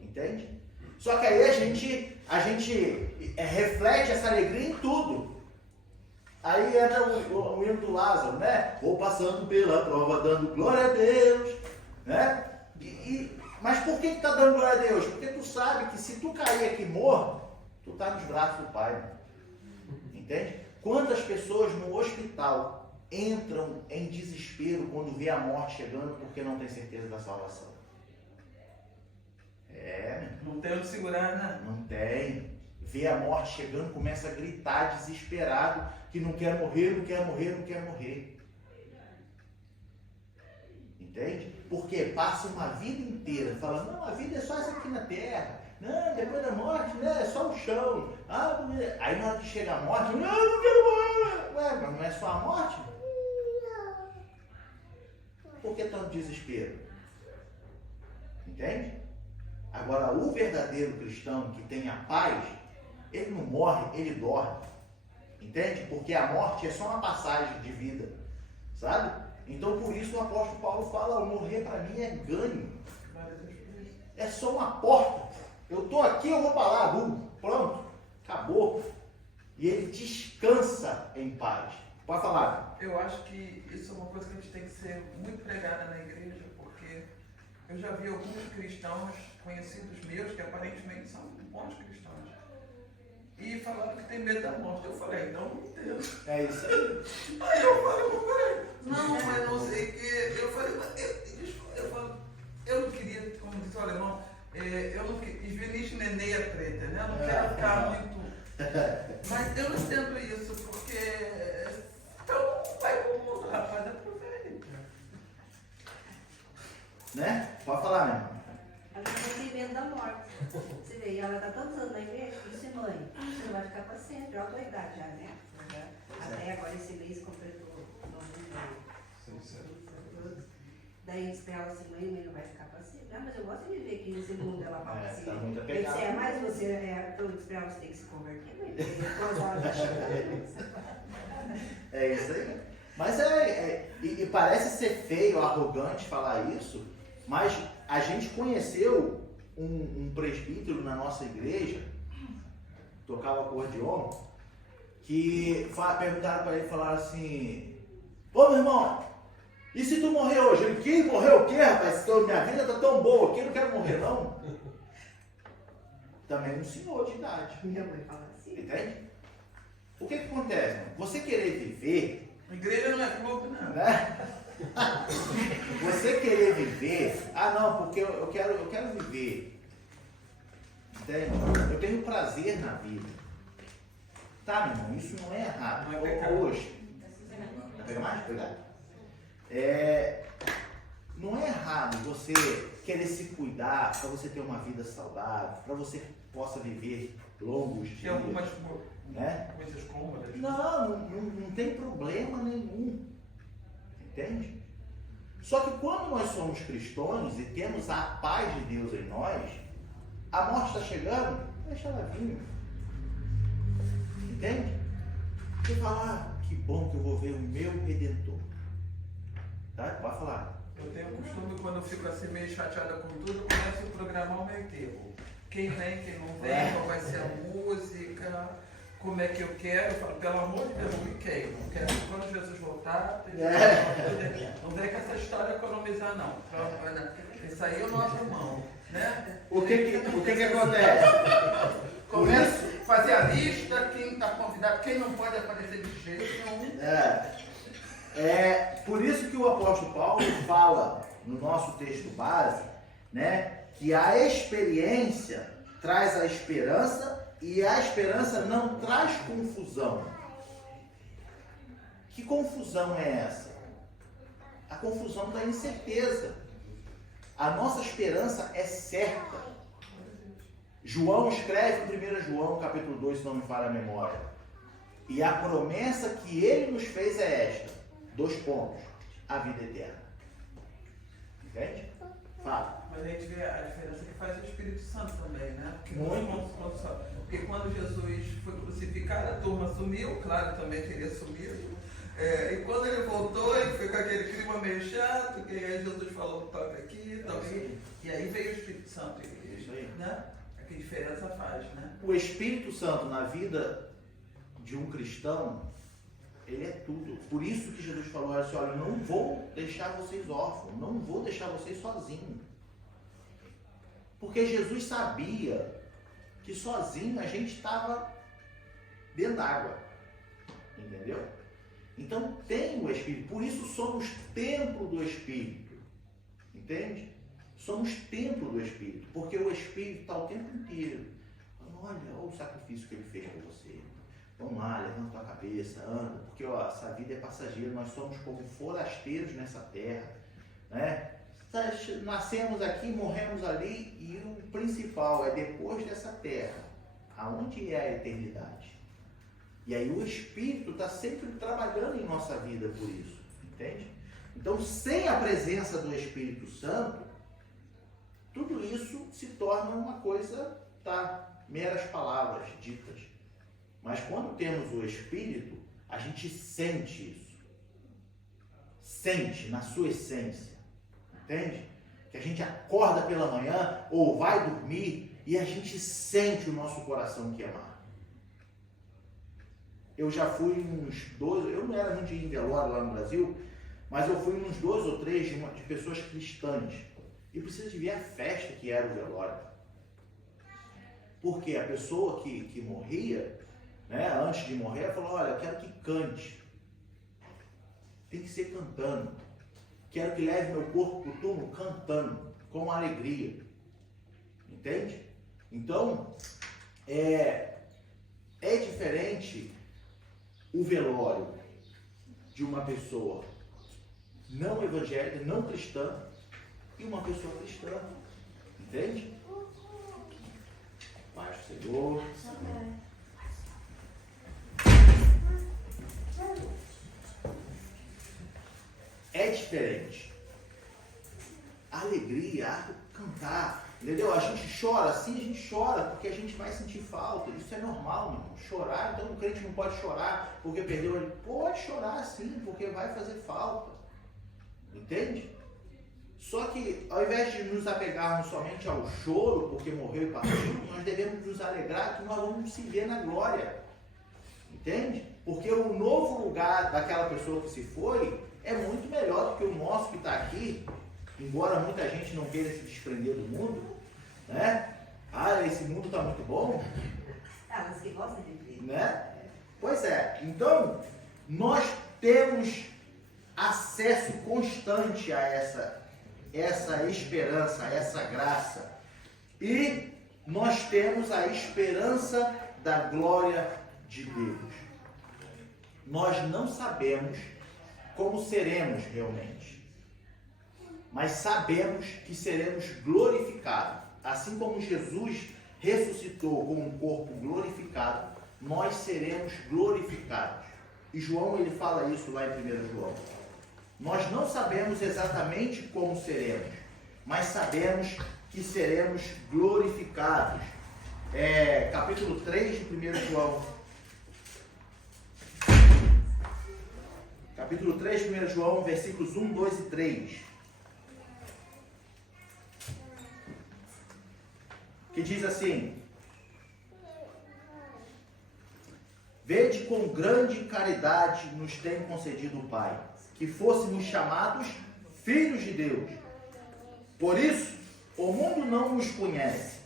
Entende? Só que aí a gente reflete essa alegria em tudo. Aí entra o hino do Lázaro, né? Vou passando pela prova, dando glória a Deus, né? Mas por que tá dando glória a Deus? Porque tu sabe que se tu cair aqui morto, tu tá nos braços do Pai. Entende? Quantas pessoas no hospital entram em desespero quando vê a morte chegando porque não tem certeza da salvação? Não tem onde segurar, né? Não tem. Vê a morte chegando, começa a gritar desesperado que não quer morrer, não quer morrer, não quer morrer. Entende? Porque passa uma vida inteira falando, não, a vida é só essa aqui na terra. Não, depois da morte, né, é só o chão. Aí na hora que chega a morte, não quero morrer. Ué, mas não é só a morte? Por que tanto desespero? Entende? Agora, o verdadeiro cristão que tem a paz, ele não morre, ele dorme. Entende? Porque a morte é só uma passagem de vida. Sabe? Então, por isso o apóstolo Paulo fala, morrer para mim é ganho. É só uma porta. Eu estou aqui, eu vou para lá. Pronto. Acabou. E ele descansa em paz. Pode falar. Eu acho que isso é uma coisa que a gente tem que ser muito pregada na igreja, porque eu já vi alguns cristãos conhecidos meus que aparentemente são bons cristãos e falaram que tem medo da morte. Eu falei, não entendo. É isso aí. Aí eu falei, peraí, não, mas não sei o que. Eu falei, eu não queria, como disse o alemão, eu não Vinícius Nenê é treta, né? Eu não quero ficar muito. Mas eu entendo isso, porque então vai pro mundo, rapaz, aproveita. Né? Pode falar, minha irmã. Ela tem medo da morte. Você vê, ela está tantos anos na igreja, disse, mãe, você não vai ficar para sempre, olha a tua idade já, né? Até agora esse mês completou 90 anos. Daí disse pra ela assim, mãe não vai ficar para sempre. Ah, mas eu gosto de viver aqui nesse mundo, ela fala assim. Tá muito Eu disse, apegado. mas você, então eu disse pra ela, você tem que se converter, mãe, porque as horas já chegando. É isso aí. Mas e parece ser feio, arrogante falar isso, mas a gente conheceu um presbítero na nossa igreja, tocava acordeon, que perguntaram para ele, falaram assim, ô meu irmão, e se tu morrer hoje? Ele, que morreu o quê, rapaz? Minha vida tá tão boa aqui, eu não quero morrer não. Também um senhor de idade. Minha mãe fala assim. Entende? O que acontece? Você querer viver... A igreja não é clube, não. Né? Você querer viver... Ah, não, porque eu quero viver. Entende? Eu tenho prazer na vida. Tá, meu irmão? Isso não é errado. Não é pecado. Hoje. Quer pegar mais? Cuidado. Não é errado você querer se cuidar para você ter uma vida saudável, para você possa viver longos dias. Tem algumas né? coisas cômodas. Não tem problema nenhum. Entende? Só que quando nós somos cristãos e temos a paz de Deus em nós, a morte está chegando, deixa ela vir. Entende? Você fala, que bom que eu vou ver o meu Redentor. Tá? Pode falar. Eu tenho o costume, quando eu fico assim meio chateada com tudo, eu começo a programar o meu enterro. Quem vem, quem não vem, qual vai ser a música, como é que eu quero. Eu falo, pelo amor de Deus, não me queimo. Eu quero que quando Jesus voltar, não vem com essa história economizar, não. Isso aí eu não abro mão. Né? O que acontece? Começo a fazer a lista, quem está convidado, quem não pode aparecer de jeito nenhum. Por isso que o apóstolo Paulo fala no nosso texto base, né, que a experiência traz a esperança e a esperança não traz confusão. Que confusão é essa? A confusão da incerteza. A nossa esperança é certa. João escreve em 1 João, capítulo 2, se não me falha a memória. E a promessa que ele nos fez é esta. 2 pontos. A vida eterna. Entende? Fala. Mas a gente vê a diferença que faz o Espírito Santo também, né? Porque quando Jesus foi crucificado, a turma sumiu, claro, também teria sumido. E quando ele voltou, ele foi com aquele clima meio chato, que aí Jesus falou, toca aqui, toca aqui. E aí veio o Espírito Santo. Isso aí. Né? Que diferença faz, né? O Espírito Santo na vida de um cristão, ele é tudo. Por isso que Jesus falou assim, olha, não vou deixar vocês órfãos, não vou deixar vocês sozinhos. Porque Jesus sabia que sozinho a gente estava dentro d'água. Entendeu? Então tem o Espírito, por isso somos templo do Espírito. Entende? Somos templo do Espírito, porque o Espírito está o tempo inteiro. Olha o sacrifício que ele fez por você. Vamos lá, levanta a tua cabeça, anda, porque essa vida é passageira, nós somos como forasteiros nessa terra, né? Nascemos aqui, morremos ali, e o principal é depois dessa terra, aonde é a eternidade. E aí o Espírito está sempre trabalhando em nossa vida por isso, entende? Então, sem a presença do Espírito Santo, tudo isso se torna uma coisa, meras palavras ditas. Mas quando temos o Espírito, a gente sente isso. Sente na sua essência. Entende? Que a gente acorda pela manhã ou vai dormir e a gente sente o nosso coração queimar. Eu já fui uns 2, eu não era muito de ir em velório lá no Brasil, mas eu fui uns 2 ou 3 de pessoas cristãs. E precisa de ver a festa que era o velório. Porque a pessoa que morria, né, antes de morrer, falou, olha, eu quero que cante. Tem que ser cantando. Quero que leve meu corpo para o túmulo cantando, com alegria. Entende? Então, é diferente o velório de uma pessoa não evangélica, não cristã, e uma pessoa cristã. Entende? Paz do Senhor. É diferente. Alegria, cantar, entendeu? A gente chora, sim, a gente chora porque a gente vai sentir falta. Isso é normal, meu irmão. Chorar, então o crente não pode chorar porque perdeu. Ele pode chorar sim, porque vai fazer falta. Entende? Só que ao invés de nos apegarmos somente ao choro porque morreu e partiu, nós devemos nos alegrar que nós vamos se ver na glória. Entende? Porque o novo lugar daquela pessoa que se foi é muito melhor do que o nosso que está aqui. Embora muita gente não queira se desprender do mundo, né? Ah, esse mundo está muito bom. Ah, mas que gosta de ver. Né? Pois é. Então, nós temos acesso constante a essa esperança, a essa graça. E nós temos a esperança da glória de Deus. Nós não sabemos como seremos realmente, mas sabemos que seremos glorificados. Assim como Jesus ressuscitou com um corpo glorificado, nós seremos glorificados. E João, ele fala isso lá em 1 João. Nós não sabemos exatamente como seremos, mas sabemos que seremos glorificados. Capítulo 3 de 1 João. Capítulo 3 de 1 João, versículos 1, 2 e 3. Que diz assim: Vede quão grande caridade nos tem concedido o Pai, que fôssemos chamados filhos de Deus. Por isso, o mundo não nos conhece,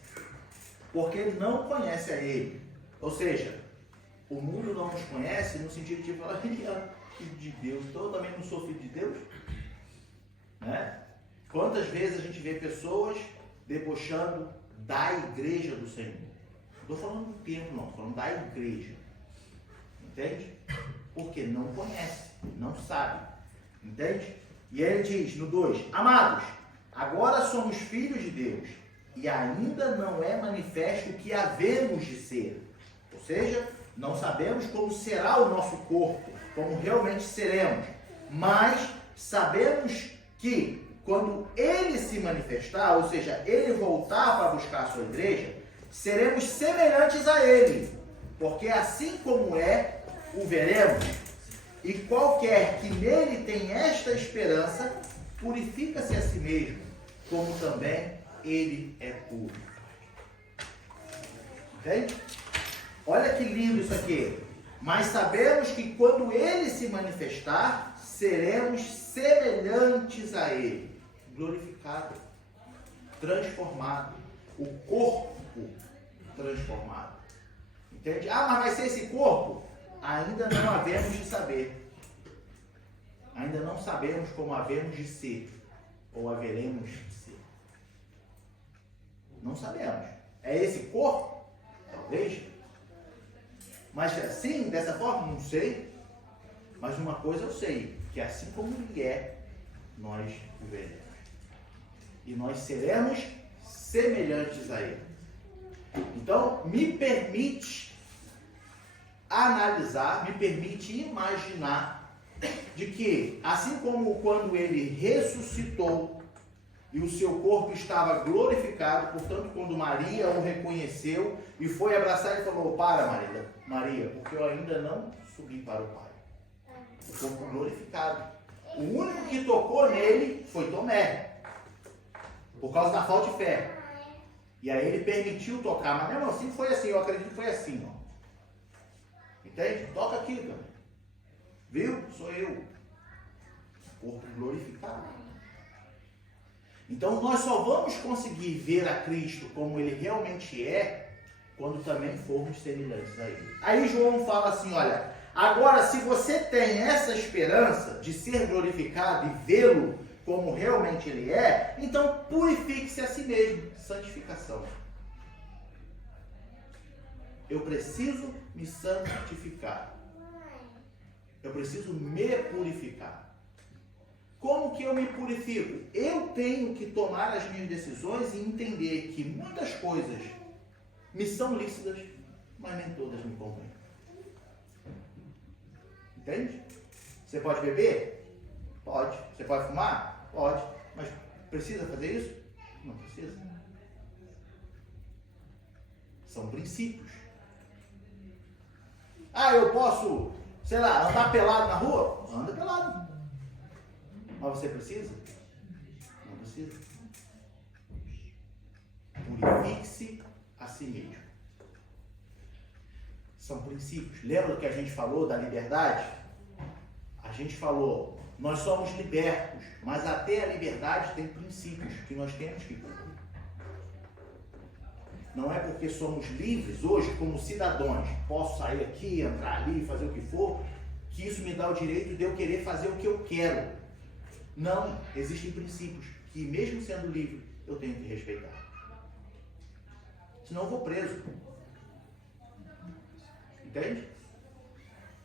porque não conhece a Ele. Ou seja, o mundo não nos conhece no sentido de falar, ele é filho de Deus, então eu também não sou filho de Deus? Né? Quantas vezes a gente vê pessoas debochando da igreja do Senhor? Não estou falando do templo, não, estou falando da igreja. Entende? Porque não conhece, não sabe. Entende? E aí ele diz no 2: Amados, agora somos filhos de Deus, e ainda não é manifesto o que havemos de ser. Ou seja, não sabemos como será o nosso corpo, como realmente seremos. Mas sabemos que quando Ele se manifestar, ou seja, Ele voltar para buscar a sua igreja, seremos semelhantes a Ele. Porque assim como é, o veremos. E qualquer que nele tem esta esperança, purifica-se a si mesmo, como também ele é puro. Entende? Olha que lindo isso aqui. Mas sabemos que quando ele se manifestar, seremos semelhantes a ele. Glorificado, transformado. O corpo transformado. Entende? Ah, mas vai ser esse corpo? Ainda não havemos de saber. Ainda não sabemos como havemos de ser. Ou haveremos de ser. Não sabemos. É esse corpo? Talvez. Mas assim, dessa forma, não sei. Mas uma coisa eu sei. Que assim como ele é, nós o veremos. E nós seremos semelhantes a ele. Então, me permite analisar, me permite imaginar de que, assim como quando ele ressuscitou e o seu corpo estava glorificado, portanto, quando Maria o reconheceu e foi abraçar e falou: para, Maria, porque eu ainda não subi para o Pai. O corpo glorificado. O único que tocou nele foi Tomé, por causa da falta de fé. E aí ele permitiu tocar, mas mesmo assim foi assim, eu acredito que foi assim, ó. Entende? Toca aqui, cara. Viu? Sou eu. Corpo glorificado. Então nós só vamos conseguir ver a Cristo como ele realmente é quando também formos semelhantes a ele. Aí João fala assim, olha, agora se você tem essa esperança de ser glorificado e vê-lo como realmente ele é, então purifique-se a si mesmo. Santificação. Eu preciso me santificar. Eu preciso me purificar. Como que eu me purifico? Eu tenho que tomar as minhas decisões e entender que muitas coisas me são lícitas, mas nem todas me convêm. Entende? Você pode beber? Pode. Você pode fumar? Pode. Mas precisa fazer isso? Não precisa. São princípios. Ah, eu posso, sei lá, andar pelado na rua? Anda pelado. Mas você precisa? Não precisa. Purifique-se a si mesmo. São princípios. Lembra que a gente falou da liberdade? A gente falou, nós somos libertos, mas até a liberdade tem princípios que nós temos que cumprir. Não é porque somos livres hoje como cidadãos, posso sair aqui, entrar ali, fazer o que for, que isso me dá o direito de eu querer fazer o que eu quero. Não, existem princípios que mesmo sendo livre, eu tenho que respeitar. Senão eu vou preso. Entende?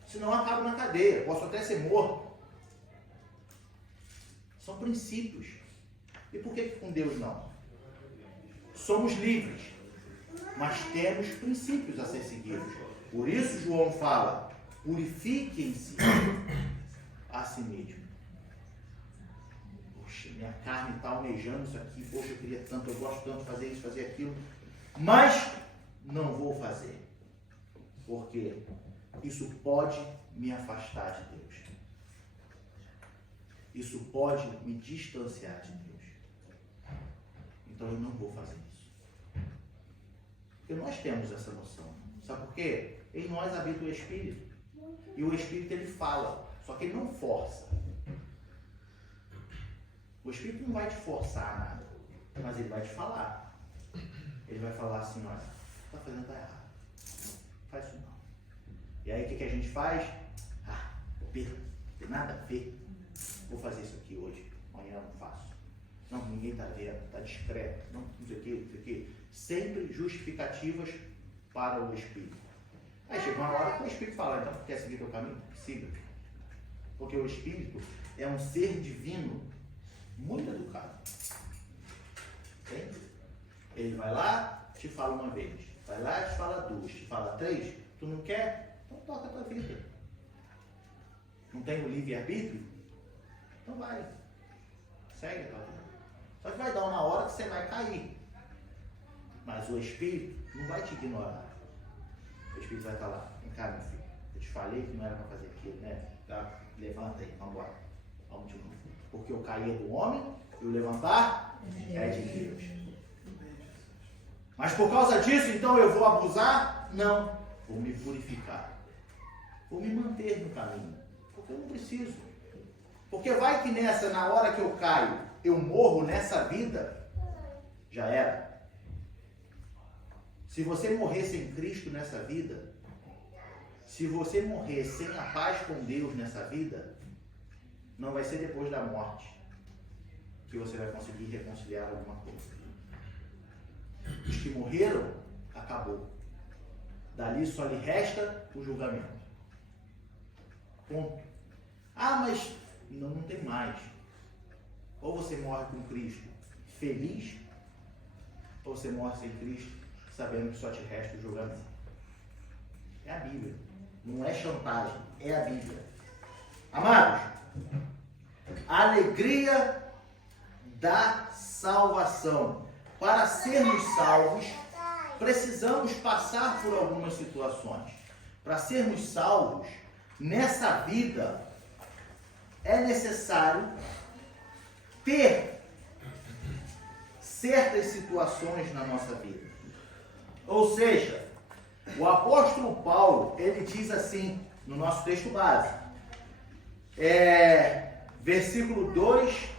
Senão eu acabo na cadeia, posso até ser morto. São princípios. E por que com Deus não? Somos livres, mas temos princípios a ser seguidos. Por isso João fala, purifiquem-se a si mesmo. Poxa, minha carne está almejando isso aqui, poxa, eu queria tanto, eu gosto tanto de fazer isso, fazer aquilo, mas não vou fazer. Porque isso pode me afastar de Deus. Isso pode me distanciar de Deus. Então eu não vou fazer isso. Porque nós temos essa noção. Sabe por quê? Em nós habita o Espírito. E o Espírito ele fala, só que ele não força. O Espírito não vai te forçar a nada, mas ele vai te falar. Ele vai falar assim, olha, está fazendo errado. Faz isso não. E aí o que a gente faz? Ah, Pedro, não tem nada a ver. Vou fazer isso aqui hoje, amanhã eu não faço. Não, ninguém está vendo, está discreto. Não sei o que, não sei o que. Sempre justificativas para o Espírito. Aí chega uma hora que o Espírito fala, então, quer seguir teu caminho? Siga. Porque o Espírito é um ser divino muito educado. Entende? Ele vai lá, te fala uma vez. Vai lá, te fala duas. Te fala três. Tu não quer? Então toca a tua vida. Não tem o livre-arbítrio? Então vai. Segue a tua vida. Só que vai dar uma hora que você vai cair. Mas o Espírito não vai te ignorar. O Espírito vai estar lá. Vem cá, meu filho. Eu te falei que não era para fazer aquilo, né? Tá? Levanta aí, vamos embora. Vamos de novo. Porque o cair é do homem e o levantar é de Deus. Mas por causa disso, então eu vou abusar? Não. Vou me purificar. Vou me manter no caminho. Porque eu não preciso. Porque vai que nessa, na hora que eu caio, eu morro nessa vida, já era. Se você morrer sem Cristo nessa vida, se você morrer sem a paz com Deus nessa vida, não vai ser depois da morte que você vai conseguir reconciliar alguma coisa. Os que morreram, acabou. Dali só lhe resta o julgamento. Ponto. Ah, mas não tem mais. Ou você morre com Cristo feliz, ou você morre sem Cristo sabendo que só te resta o julgamento. É a Bíblia. Não é chantagem, é a Bíblia. Amados, a alegria da salvação. Para sermos salvos, precisamos passar por algumas situações. Para sermos salvos, nessa vida, é necessário ter certas situações na nossa vida. Ou seja, o apóstolo Paulo, ele diz assim, no nosso texto base, versículo 2,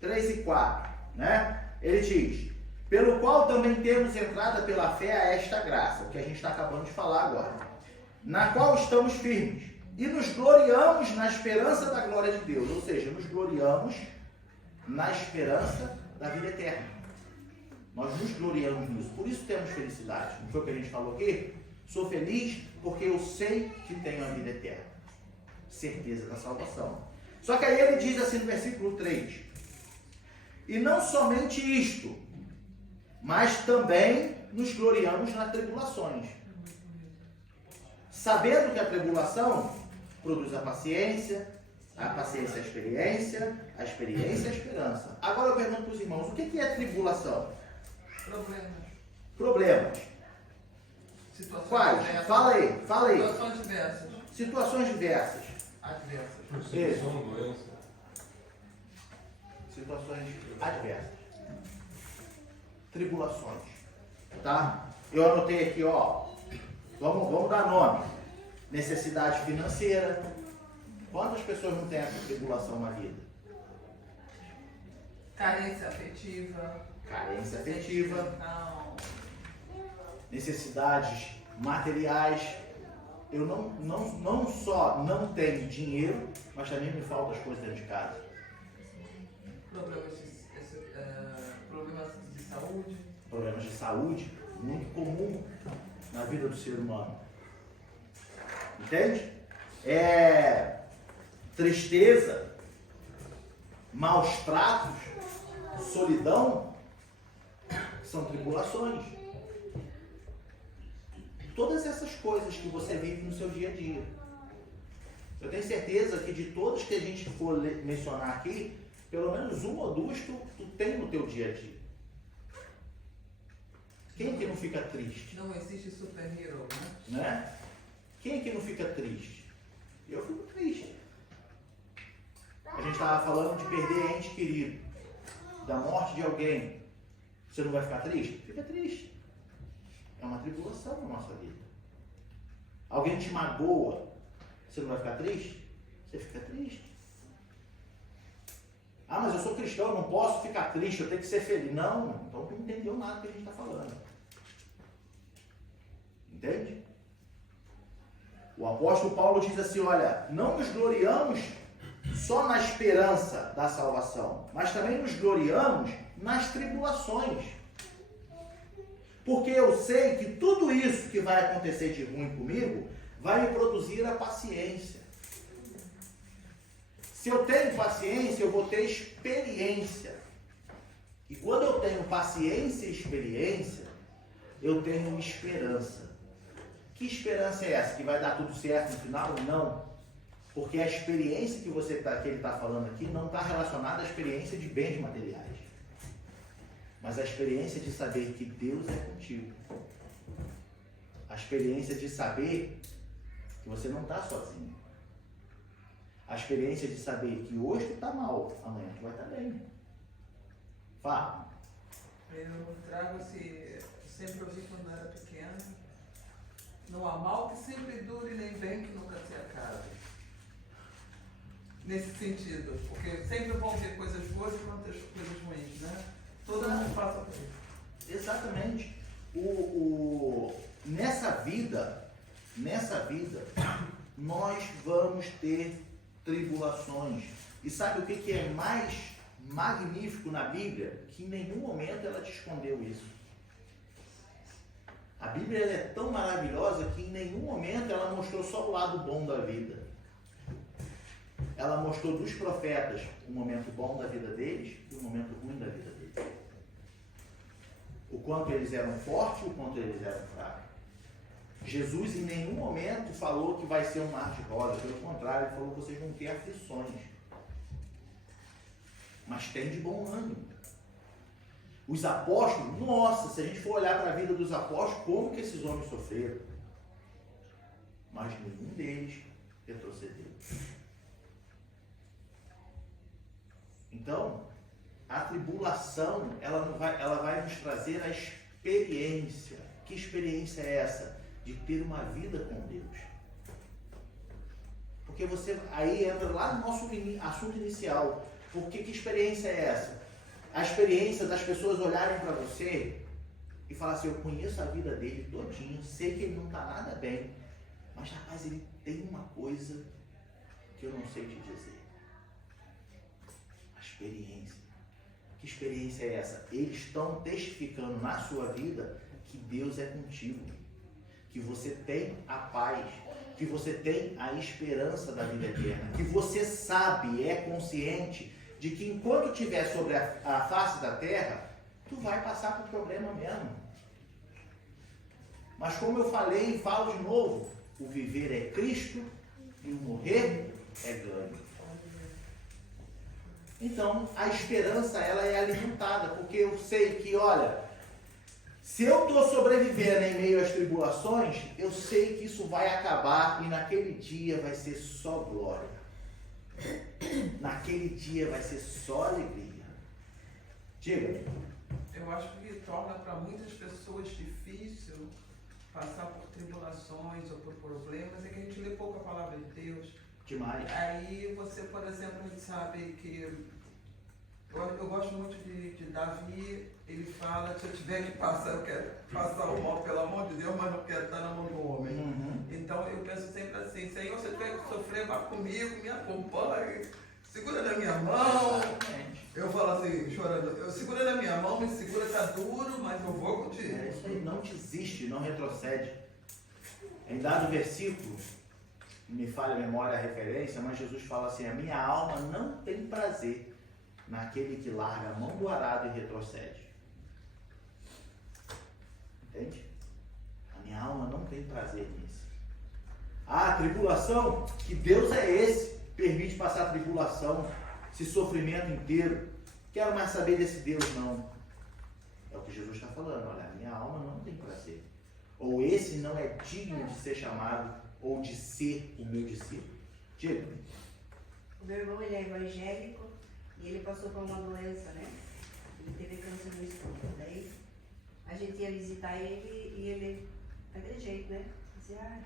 3 e 4, né? Ele diz, pelo qual também temos entrada pela fé a esta graça, o que a gente está acabando de falar agora, na qual estamos firmes, e nos gloriamos na esperança da glória de Deus, ou seja, nos gloriamos na esperança da vida eterna. Nós nos gloriamos nisso, por isso temos felicidade. Não foi o que a gente falou aqui? Sou feliz porque eu sei que tenho a vida eterna. Certeza da salvação. Só que aí ele diz assim no versículo 3: e não somente isto, mas também nos gloriamos nas tribulações, sabendo que a tribulação produz a paciência a experiência, a experiência a esperança. Agora eu pergunto para os irmãos, o que é tribulação? Problemas. Situações Quais? diversas. Fala aí. Situações diversas. Situações diversas. Adversas. Perseguição, doença. Situações adversas. Tribulações. Tá? Eu anotei aqui, ó. Vamos dar nome. Necessidade financeira. Quantas pessoas não têm essa tribulação na vida? Carência afetiva. Carência afetiva. Não. Necessidades materiais. Eu não só não tenho dinheiro, mas também me faltam as coisas dentro de casa. Problemas de saúde. Problemas de saúde, muito comum na vida do ser humano. Entende? Tristeza, maus tratos, solidão, são tribulações. Todas essas coisas que você vive no seu dia a dia. Eu tenho certeza que de todas que a gente for mencionar aqui, pelo menos uma ou duas tu tem no teu dia a dia. Quem que não fica triste? Não existe super-hero, Né? Quem que não fica triste? Eu fico triste. A gente estava falando de perder ente querido, da morte de alguém. Você não vai ficar triste? Fica triste. É uma tribulação na nossa vida. Alguém te magoa, você não vai ficar triste? Você fica triste. Ah, mas eu sou cristão, eu não posso ficar triste, eu tenho que ser feliz. Não, então tu não entendeu nada do que a gente está falando. Entende? O apóstolo Paulo diz assim, olha, não nos gloriamos só na esperança da salvação, mas também nos gloriamos nas tribulações. Porque eu sei que tudo isso que vai acontecer de ruim comigo vai me produzir a paciência. Se eu tenho paciência, eu vou ter experiência. E quando eu tenho paciência e experiência, eu tenho esperança. Que esperança é essa? Que vai dar tudo certo no final? Não. Porque a experiência que ele está falando aqui não está relacionada à experiência de bens materiais. Mas a experiência de saber que Deus é contigo. A experiência de saber que você não está sozinho. A experiência de saber que hoje tu está mal, amanhã tu vai estar bem. Fala. Eu trago sempre ouvi quando era pequena, não há mal que sempre dure, nem bem que nunca se acabe. Nesse sentido, porque sempre vão ter coisas boas e vão ter coisas ruins, né? Todo mundo passa por isso. Exatamente. Nessa vida, nós vamos ter tribulações. E sabe o que é mais magnífico na Bíblia? Que em nenhum momento ela te escondeu isso. A Bíblia ela é tão maravilhosa que em nenhum momento ela mostrou só o lado bom da vida. Ela mostrou dos profetas o momento bom da vida deles e o momento ruim da vida deles. O quanto eles eram fortes e o quanto eles eram fracos. Jesus em nenhum momento falou que vai ser um mar de rosa. Pelo contrário, ele falou que vocês vão ter aflições. Mas tem de bom ânimo. Os apóstolos, nossa, se a gente for olhar para a vida dos apóstolos, como que esses homens sofreram? Mas nenhum deles retrocedeu. Então, a tribulação, ela vai nos trazer a experiência. Que experiência é essa? De ter uma vida com Deus. Porque você, aí entra lá no nosso assunto inicial. Porque que experiência é essa? A experiência das pessoas olharem para você e falar assim, eu conheço a vida dele todinho, sei que ele não está nada bem, mas rapaz, ele tem uma coisa que eu não sei te dizer. A experiência. Que experiência é essa? Eles estão testificando na sua vida que Deus é contigo. que você tem a paz, que você tem a esperança da vida eterna, que você sabe, é consciente de que enquanto estiver sobre a face da terra, tu vai passar por problema mesmo. Mas como eu falei e falo de novo, o viver é Cristo e o morrer é ganho. Então, a esperança, ela é alimentada, porque eu sei que, olha, se eu estou sobrevivendo em meio às tribulações, eu sei que isso vai acabar e naquele dia vai ser só glória. Naquele dia vai ser só alegria. Diga. Eu acho que torna para muitas pessoas difícil passar por tribulações ou por problemas, é que a gente lê pouco a palavra de Deus. Demais. Aí você, por exemplo, a gente sabe que eu gosto muito de Davi, ele fala, se eu tiver que passar, eu quero passar o mal, pelo amor de Deus, mas não quero estar na mão do homem. Então eu penso sempre assim, Senhor, se eu tiver que sofrer, vá comigo, me acompanhe, segura na minha mão. Eu falo assim, chorando, eu segura na minha mão, me segura, tá duro, mas eu vou contigo. É isso aí, não desiste, não retrocede. Em dado versículo, me falha a memória a referência, mas Jesus fala assim, a minha alma não tem prazer naquele que larga a mão do arado e retrocede. Entende? A minha alma não tem prazer nisso. A tribulação, que Deus é esse, permite passar tribulação, esse sofrimento inteiro. Quero mais saber desse Deus, não. É o que Jesus está falando. Olha, a minha alma não tem prazer. Ou esse não é digno de ser chamado, ou de ser o meu discípulo. Diga. O meu irmão, ele é evangélico e ele passou por uma doença, né? Ele teve câncer no estômago. Daí a gente ia visitar ele e ele, daquele jeito, né? Dizia,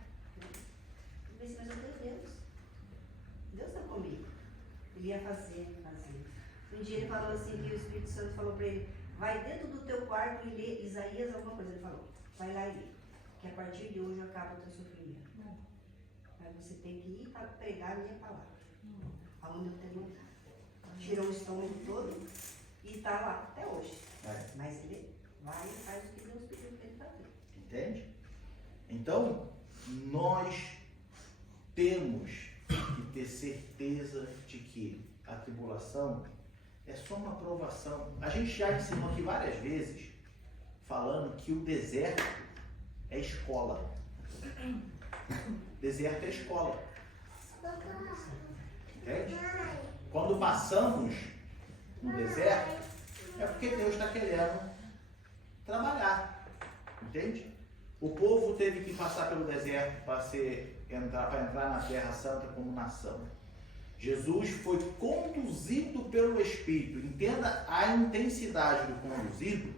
mas eu tenho Deus. Deus está comigo. Ele ia fazer. Um dia ele falou assim, que o Espírito Santo falou para ele, vai dentro do teu quarto e lê Isaías alguma coisa. Ele falou, vai lá e lê, que a partir de hoje acaba o teu sofrimento. Mas você tem que ir para pregar a minha palavra. Aonde eu tenho vontade. Tirou o estômago todo e está lá até hoje. Mas ele vai e faz o que Deus pediu para ele fazer. Entende? Então, nós temos que ter certeza de que a tribulação é só uma provação. A gente já ensinou aqui várias vezes, falando que o deserto é escola. Deserto é escola. Entende? Quando passamos no deserto, é porque Deus está querendo trabalhar. Entende? O povo teve que passar pelo deserto para entrar na Terra Santa como nação. Jesus foi conduzido pelo Espírito. Entenda a intensidade do conduzido.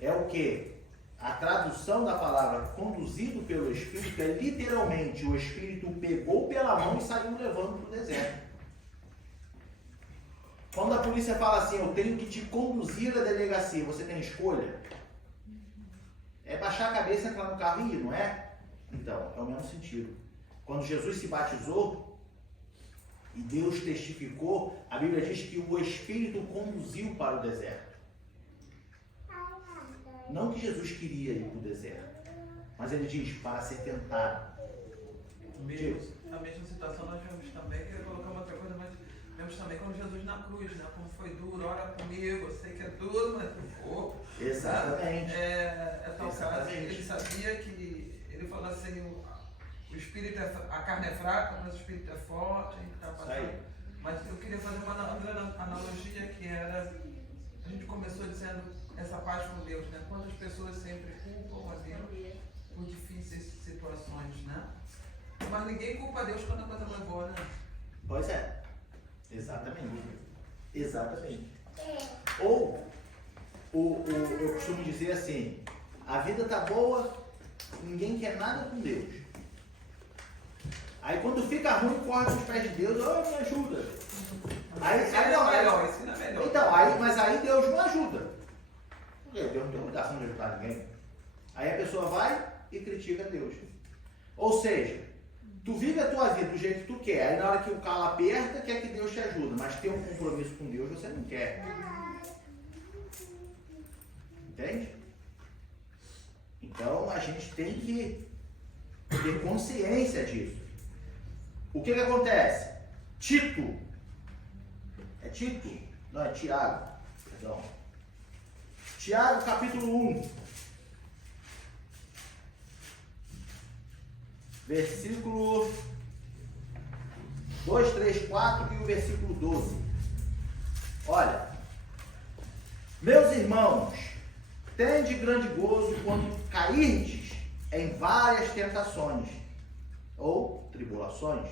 É o que? A tradução da palavra conduzido pelo Espírito é literalmente o Espírito pegou pela mão e saiu levando para o deserto. Quando a polícia fala assim, eu tenho que te conduzir à delegacia, você tem escolha? É baixar a cabeça, entrar no carro e ir, não é? Então, é o mesmo sentido. Quando Jesus se batizou, e Deus testificou, a Bíblia diz que o Espírito conduziu para o deserto. Não que Jesus queria ir para o deserto, mas ele diz, para ser tentado. A mesma situação nós vemos também, queria colocar uma outra coisa, mas vemos também como Jesus na cruz, né? Como foi duro, ora comigo, eu sei que é duro, mas eu vou. Exatamente. É tal caso, ele sabia que, ele falou assim, o espírito a carne é fraca, mas o espírito é forte, a gente está passando. Mas eu queria fazer uma outra analogia que era, a gente começou dizendo essa paz com Deus, né? Quantas pessoas sempre culpam a Deus por difíceis situações, né? Mas ninguém culpa a Deus quando a coisa vai boa, né? Pois é. Exatamente. Exatamente. Ou, eu costumo dizer assim, a vida tá boa, ninguém quer nada com Deus. Aí quando fica ruim, corre para os pés de Deus, me ajuda. Mas aí Deus não ajuda. Porque Deus não tem obrigação de ajudar ninguém. Aí a pessoa vai e critica Deus. Ou seja, tu vive a tua vida do jeito que tu quer. Aí na hora que o calo aperta, quer que Deus te ajude. Mas ter um compromisso com Deus você não quer. Entende? Então a gente tem que ter consciência disso. O que acontece? Tito, é Tito? Não, é Tiago, perdão. Tiago, capítulo 1, versículo 2, 3, 4 e o versículo 12. Olha, meus irmãos, tende grande gozo quando cairdes em várias tentações ou tribulações,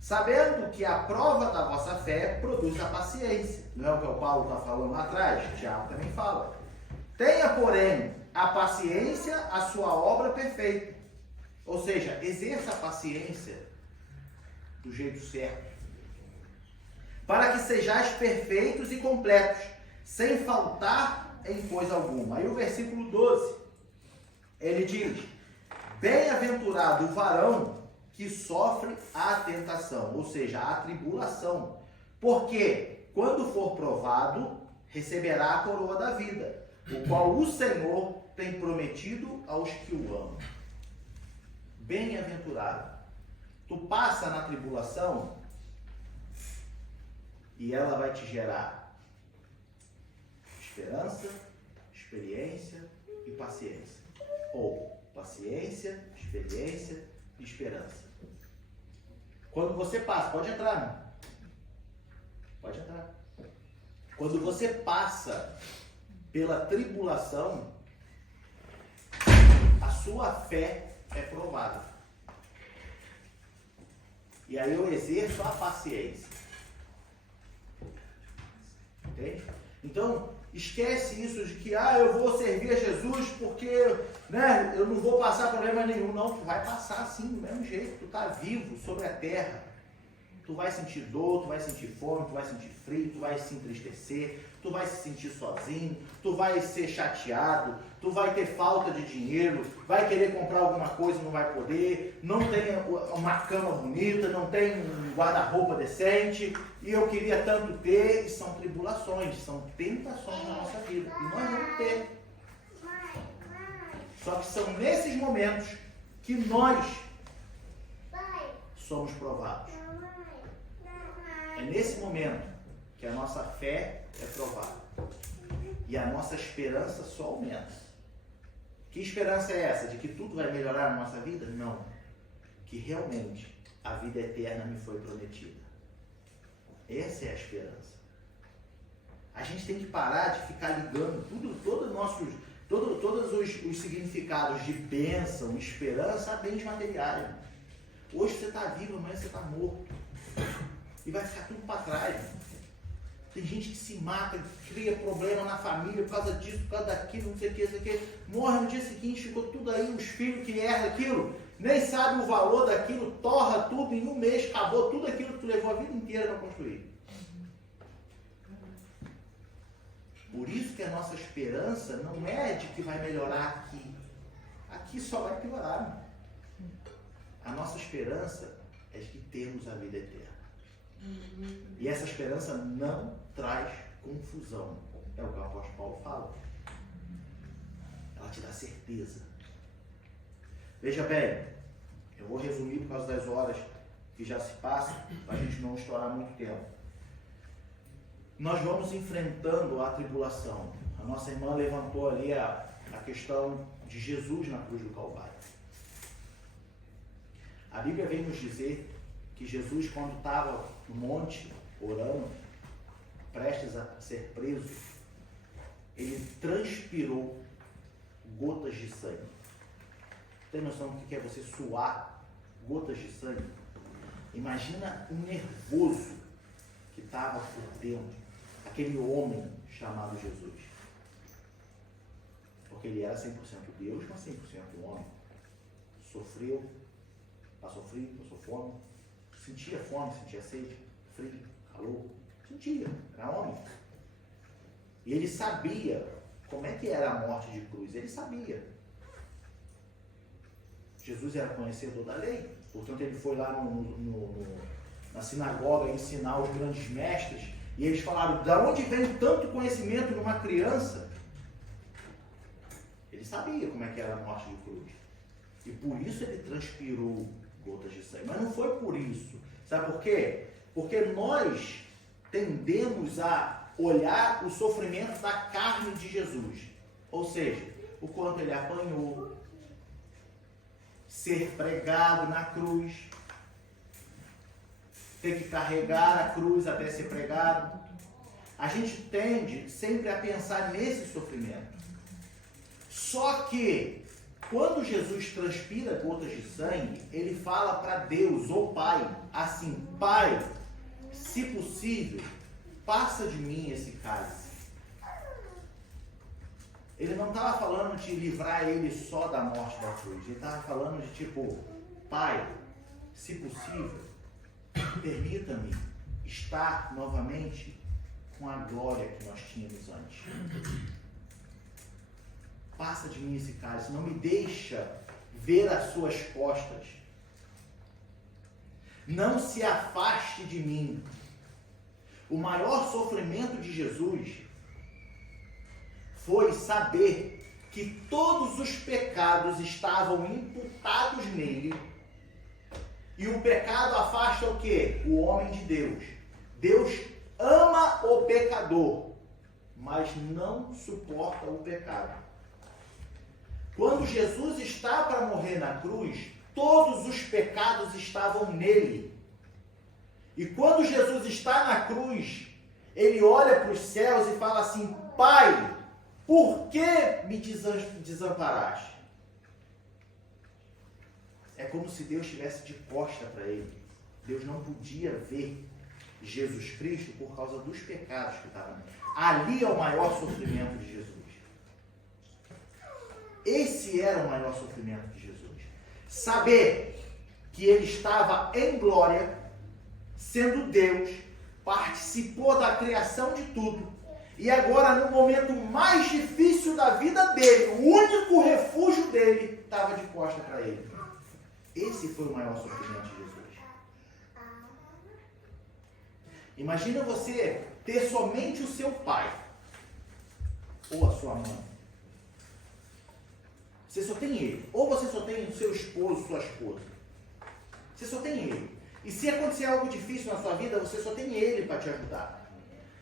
sabendo que a prova da vossa fé produz a paciência. Não é o que o Paulo está falando lá atrás? Tiago também fala. Tenha, porém, a paciência a sua obra perfeita. Ou seja, exerça a paciência do jeito certo, para que sejais perfeitos e completos, sem faltar em coisa alguma. Aí o versículo 12, ele diz: bem-aventurado o varão que sofre a tentação, ou seja, a tribulação, porque quando for provado, receberá a coroa da vida, o qual o Senhor tem prometido aos que o amam. Bem-aventurado. Tu passa na tribulação e ela vai te gerar esperança, experiência e paciência. Ou paciência, experiência e esperança. Quando você passa, pode entrar, né? Pode entrar. Quando você passa pela tribulação, a sua fé é provada. E aí eu exerço a paciência. Entende? Então, esquece isso de que eu vou servir a Jesus porque eu não vou passar problema nenhum. Não, tu vai passar sim, do mesmo jeito. Tu está vivo sobre a terra. Tu vai sentir dor, tu vai sentir fome, tu vai sentir frio, tu vai se entristecer, tu vai se sentir sozinho, tu vai ser chateado, tu vai ter falta de dinheiro, vai querer comprar alguma coisa e não vai poder, não tem uma cama bonita, não tem um guarda-roupa decente, e eu queria tanto ter. E são tribulações, são tentações na nossa vida, e nós vamos ter. Só que são nesses momentos que nós somos provados. É nesse momento que a nossa fé é provada. E a nossa esperança só aumenta. Que esperança é essa? De que tudo vai melhorar na nossa vida? Não. Que realmente a vida eterna me foi prometida. Essa é a esperança. A gente tem que parar de ficar ligando todos os significados de bênção, esperança a bens materiais. Hoje você está vivo, amanhã você está morto. E vai ficar tudo para trás. Tem gente que se mata, cria problema na família por causa disso, por causa daquilo, não sei o que. Morre no dia seguinte, ficou tudo aí, os filhos que herdam aquilo, nem sabe o valor daquilo, torra tudo, em um mês acabou tudo aquilo que tu levou a vida inteira para construir. Por isso que a nossa esperança não é de que vai melhorar aqui. Aqui só vai piorar. A nossa esperança é de que temos a vida eterna. E essa esperança não traz confusão. É o que o apóstolo Paulo fala. Ela te dá certeza. Veja bem, eu vou resumir por causa das horas que já se passam, para a gente não estourar muito tempo. Nós vamos enfrentando a tribulação. A nossa irmã levantou ali a questão de Jesus na cruz do Calvário. A Bíblia vem nos dizer que Jesus, quando estava no monte, orando, prestes a ser preso, ele transpirou gotas de sangue. Tem noção do que é você suar gotas de sangue? Imagina o nervoso que estava por dentro, aquele homem chamado Jesus. Porque ele era 100% Deus, mas 100% homem. Sofreu, passou frio, passou fome, sentia fome, sentia sede, frio, calor, sentia, era homem. E ele sabia como é que era a morte de cruz, ele sabia. Jesus era conhecedor da lei, portanto ele foi lá na sinagoga ensinar os grandes mestres, e eles falaram: de onde vem tanto conhecimento numa criança? Ele sabia como é que era a morte de cruz. E por isso ele transpirou gotas de sangue. Mas não foi por isso. Sabe por quê? Porque nós tendemos a olhar o sofrimento da carne de Jesus. Ou seja, o quanto ele apanhou, ser pregado na cruz, ter que carregar a cruz até ser pregado. A gente tende sempre a pensar nesse sofrimento. Só que, quando Jesus transpira gotas de sangue, ele fala para Deus, ou Pai, assim: Pai, se possível, passa de mim esse cálice. Ele não estava falando de livrar ele só da morte da cruz. Ele estava falando de tipo: Pai, se possível, permita-me estar novamente com a glória que nós tínhamos antes. Passa de mim esse cálice, não me deixa ver as suas costas. Não se afaste de mim. O maior sofrimento de Jesus foi saber que todos os pecados estavam imputados nele. E o pecado afasta o quê? O homem de Deus. Deus ama o pecador, mas não suporta o pecado. Quando Jesus está para morrer na cruz, todos os pecados estavam nele. E quando Jesus está na cruz, ele olha para os céus e fala assim: Pai, por que me desamparaste? É como se Deus estivesse de costa para ele. Deus não podia ver Jesus Cristo por causa dos pecados que estavam nele. Ali é o maior sofrimento de Jesus. Esse era o maior sofrimento de Jesus. Saber que ele estava em glória, sendo Deus, participou da criação de tudo, e agora no momento mais difícil da vida dele, o único refúgio dele estava de costa para ele. Esse foi o maior sofrimento de Jesus. Imagina você ter somente o seu pai ou a sua mãe. Você só tem ele. Ou você só tem o seu esposo, sua esposa. Você só tem ele. E se acontecer algo difícil na sua vida, você só tem ele para te ajudar.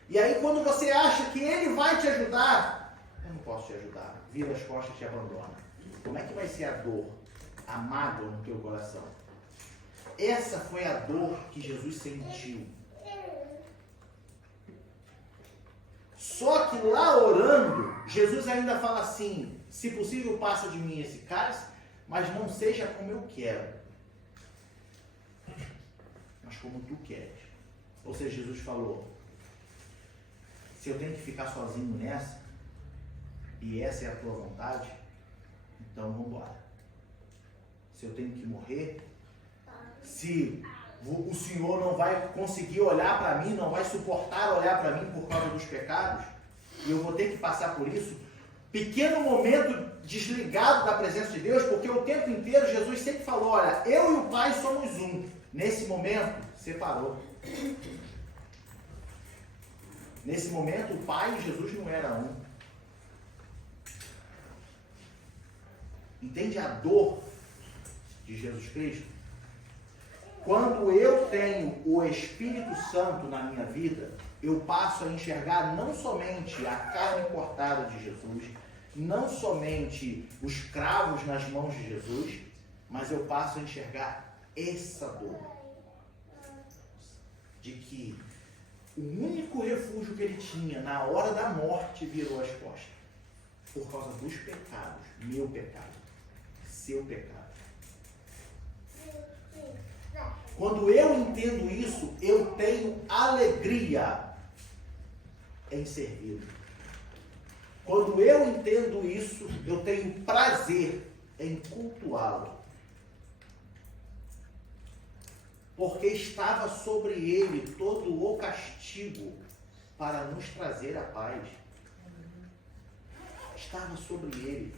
E aí quando você acha que ele vai te ajudar, eu não posso te ajudar. Vira as costas e te abandona. Como é que vai ser a dor, a mágoa no teu coração? Essa foi a dor que Jesus sentiu. Só que lá orando, Jesus ainda fala assim: se possível, passa de mim esse cálice, mas não seja como eu quero, mas como tu queres. Ou seja, Jesus falou: se eu tenho que ficar sozinho nessa, e essa é a tua vontade, então vamos embora. Se eu tenho que morrer, se o Senhor não vai conseguir olhar para mim, não vai suportar olhar para mim por causa dos pecados, e eu vou ter que passar por isso, pequeno momento desligado da presença de Deus, porque o tempo inteiro Jesus sempre falou: olha, eu e o Pai somos um. Nesse momento, separou. Nesse momento, o Pai e Jesus não eram um. Entende a dor de Jesus Cristo? Quando eu tenho o Espírito Santo na minha vida, eu passo a enxergar não somente a carne cortada de Jesus, não somente os cravos nas mãos de Jesus, mas eu passo a enxergar essa dor. De que o único refúgio que ele tinha na hora da morte virou as costas. Por causa dos pecados. Meu pecado. Seu pecado. Quando eu entendo isso, eu tenho alegria em servi-lo. Quando eu entendo isso, eu tenho prazer em cultuá-lo. Porque estava sobre ele todo o castigo para nos trazer a paz. Estava sobre ele.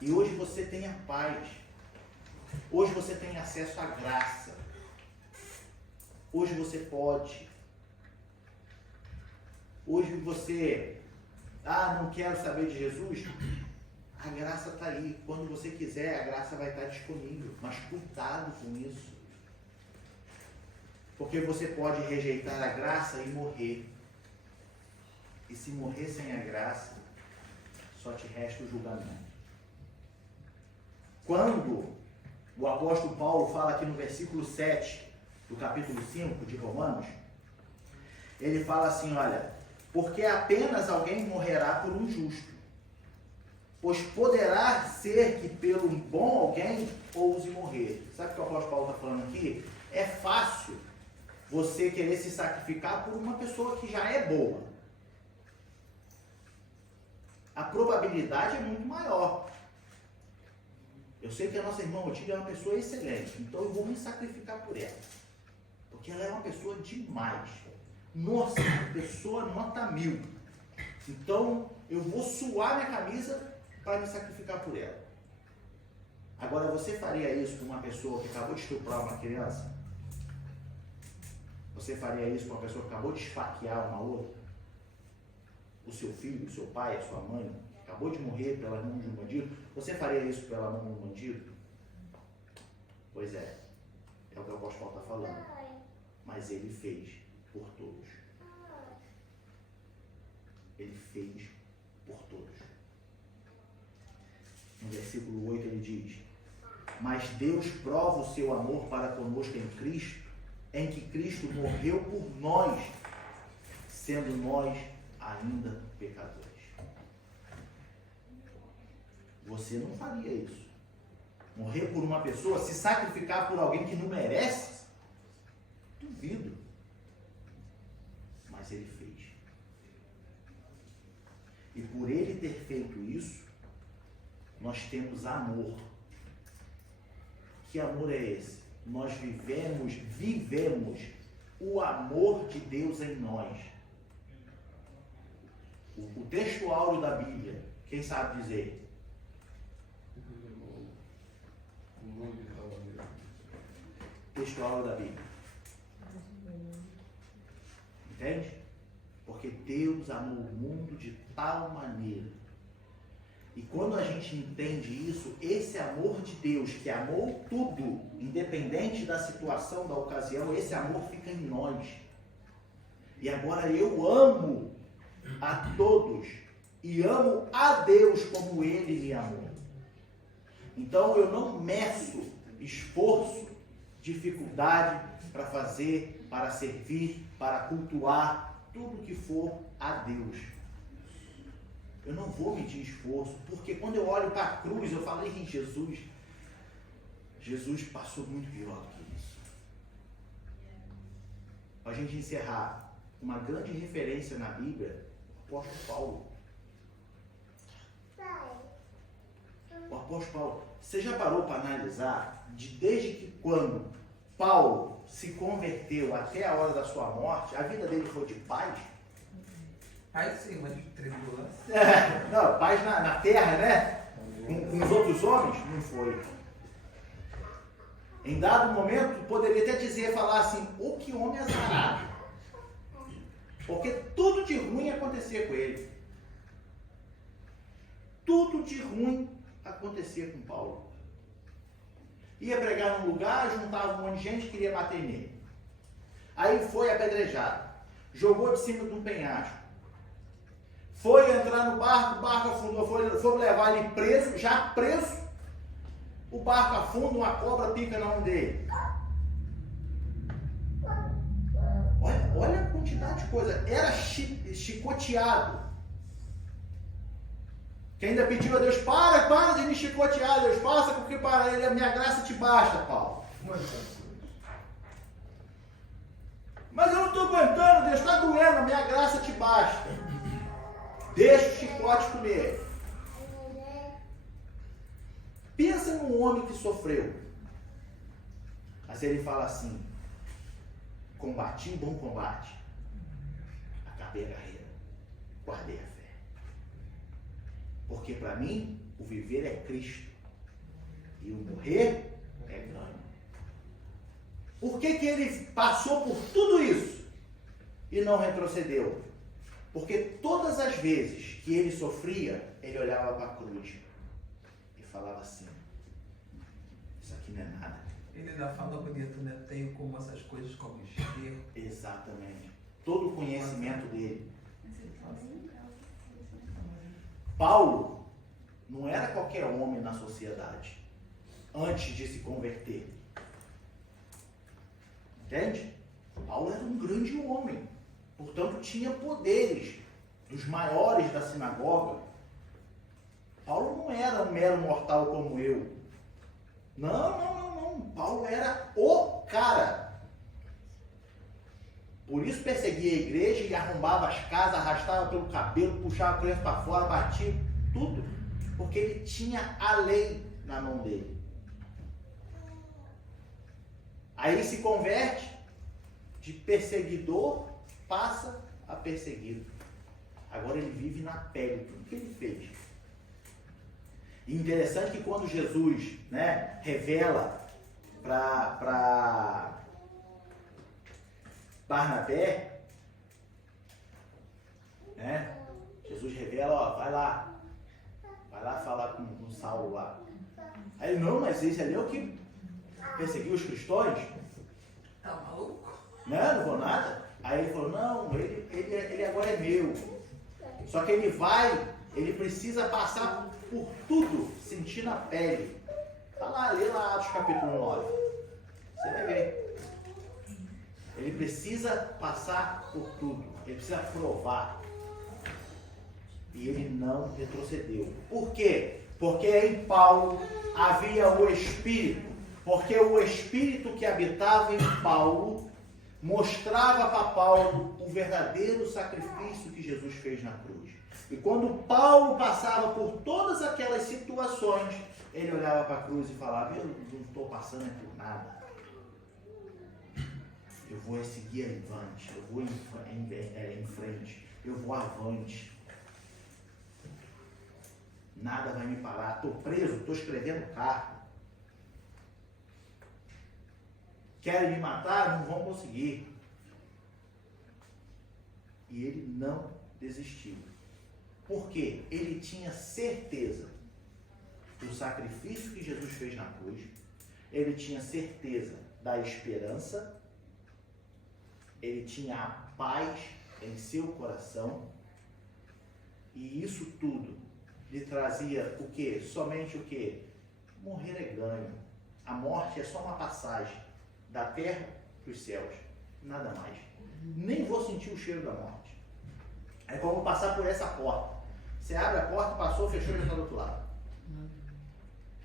E hoje você tem a paz. Hoje você tem acesso à graça. Hoje você pode. Hoje você, não quero saber de Jesus. A graça está aí. Quando você quiser, a graça vai estar disponível. Mas cuidado com isso. Porque você pode rejeitar a graça e morrer. E se morrer sem a graça, só te resta o julgamento. Quando o apóstolo Paulo fala aqui no versículo 7 do capítulo 5 de Romanos, ele fala assim, olha, porque apenas alguém morrerá por um justo, pois poderá ser que pelo bom alguém ouse morrer. Sabe o que o apóstolo Paulo está falando aqui? É fácil você querer se sacrificar por uma pessoa que já é boa. A probabilidade é muito maior. Eu sei que a nossa irmã Otília é uma pessoa excelente, então eu vou me sacrificar por ela. Porque ela é uma pessoa demais. Nossa, pessoa nota 1000. Então, eu vou suar minha camisa para me sacrificar por ela. Agora, você faria isso com uma pessoa que acabou de estuprar uma criança? Você faria isso com uma pessoa que acabou de esfaquear uma outra? O seu filho, o seu pai, a sua mãe, acabou de morrer pela mão de um bandido? Você faria isso pela mão de um bandido? Pois é. É o que o apóstolo Paulo está falando. Mas ele fez por todos. Ele fez por todos. No versículo 8 ele diz: mas Deus prova o seu amor para conosco em Cristo, em que Cristo morreu por nós, sendo nós ainda pecadores. Você não faria isso. Morrer por uma pessoa, se sacrificar por alguém que não merece? Duvido. Mas ele fez. E por ele ter feito isso, nós temos amor. Que amor é esse? Nós vivemos o amor de Deus em nós. O texto áureo da Bíblia, quem sabe dizer? Texto áureo da Bíblia. Entende? Porque Deus amou o mundo de tal maneira. E quando a gente entende isso, esse amor de Deus, que amou tudo, independente da situação, da ocasião, esse amor fica em nós. E agora eu amo a todos e amo a Deus como Ele me amou. Então eu não meço esforço, dificuldade para fazer, para servir, para cultuar, tudo que for a Deus. Eu não vou medir esforço, porque quando eu olho para a cruz, eu falei em Jesus. Jesus passou muito pior do que isso. Para a gente encerrar, uma grande referência na Bíblia, o apóstolo Paulo. O apóstolo Paulo, você já parou para analisar desde que quando Paulo se converteu até a hora da sua morte, a vida dele foi de paz? Paz sim, mas de tribulação. Não, paz na terra, né? Com os outros homens? Não foi. Em dado momento, poderia até falar assim, o que homem azarado. Porque tudo de ruim acontecia com ele. Tudo de ruim acontecia com Paulo. Ia pregar num lugar, juntava um monte de gente, queria bater nele. Aí foi apedrejado. Jogou de cima de um penhasco. Foi entrar no barco, o barco afundou, foi levar ele preso, já preso, o barco afunda, uma cobra pica na mão dele. Olha a quantidade de coisa. Era chicoteado. Que ainda pediu a Deus, para de me chicotear, Deus, passa, porque para ele a minha graça te basta, Paulo. Mas eu não estou aguentando, Deus, está doendo, a minha graça te basta. Deixa o chicote comer. Pensa num homem que sofreu. Mas ele fala assim, combati o bom combate, acabei a carreira, guardei a fé. Porque para mim, o viver é Cristo. E o morrer é ganho. Por que ele passou por tudo isso e não retrocedeu? Porque todas as vezes que ele sofria, ele olhava para a cruz. falava assim, isso aqui não é nada. Ele ainda fala bonito, né? Tenho como essas coisas como enxergo. Exatamente. Todo o conhecimento dele. Paulo não era qualquer homem na sociedade antes de se converter. Entende? Paulo era um grande homem. Portanto, tinha poderes dos maiores da sinagoga. Paulo não era um mero mortal como eu. Não. Paulo era o cara. Por isso perseguia a igreja e arrombava as casas, arrastava pelo cabelo, puxava a criança para fora, batia, tudo. Porque ele tinha a lei na mão dele. Aí ele se converte, de perseguidor passa a perseguido. Agora ele vive na pele. Tudo que ele fez. E interessante que quando Jesus, né, revela para Barnabé, né, Jesus revela, ó, vai lá falar com Saulo lá. Aí ele, não, mas esse ali é o que perseguiu os cristãos. Tá maluco? Né, não vou nada. Aí ele falou, não, ele agora é meu. Só que ele precisa passar por tudo, sentir na pele. Tá lá, lê lá Atos capítulo 9. Você vai ver. Ele precisa passar por tudo. Ele precisa provar. E ele não retrocedeu. Por quê? Porque em Paulo havia o Espírito. Porque o Espírito que habitava em Paulo mostrava para Paulo o verdadeiro sacrifício que Jesus fez na cruz. E quando Paulo passava por todas aquelas situações, ele olhava para a cruz e falava, eu não estou passando por nada. Eu vou seguir avante, eu vou em frente, eu vou avante. Nada vai me parar. Estou preso, estou escrevendo carta. Querem me matar? Não vão conseguir. E ele não desistiu. Por quê? Ele tinha certeza do sacrifício que Jesus fez na cruz. Ele tinha certeza da esperança. Ele tinha a paz em seu coração. E isso tudo lhe trazia o quê? Somente o quê? Morrer é ganho. A morte é só uma passagem da terra para os céus. Nada mais. Nem vou sentir o cheiro da morte. É como passar por essa porta. Você abre a porta, passou, fechou e já está do outro lado.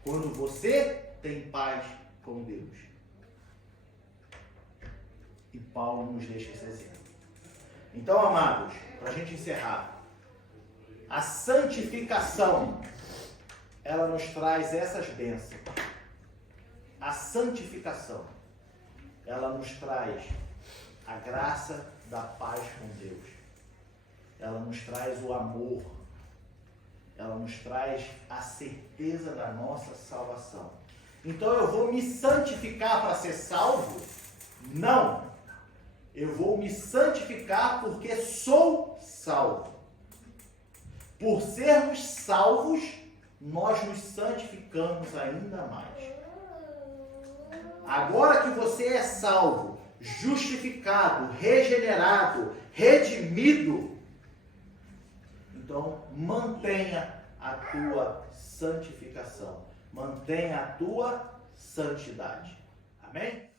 Quando você tem paz com Deus. E Paulo nos deixa esse exemplo. Então, amados, para a gente encerrar, a santificação, ela nos traz essas bênçãos. A santificação, ela nos traz a graça da paz com Deus. Ela nos traz o amor. Ela nos traz a certeza da nossa salvação. Então eu vou me santificar para ser salvo? Não. Eu vou me santificar porque sou salvo. Por sermos salvos, nós nos santificamos ainda mais. Agora que você é salvo, justificado, regenerado, redimido, então mantenha a tua santificação, mantenha a tua santidade. Amém?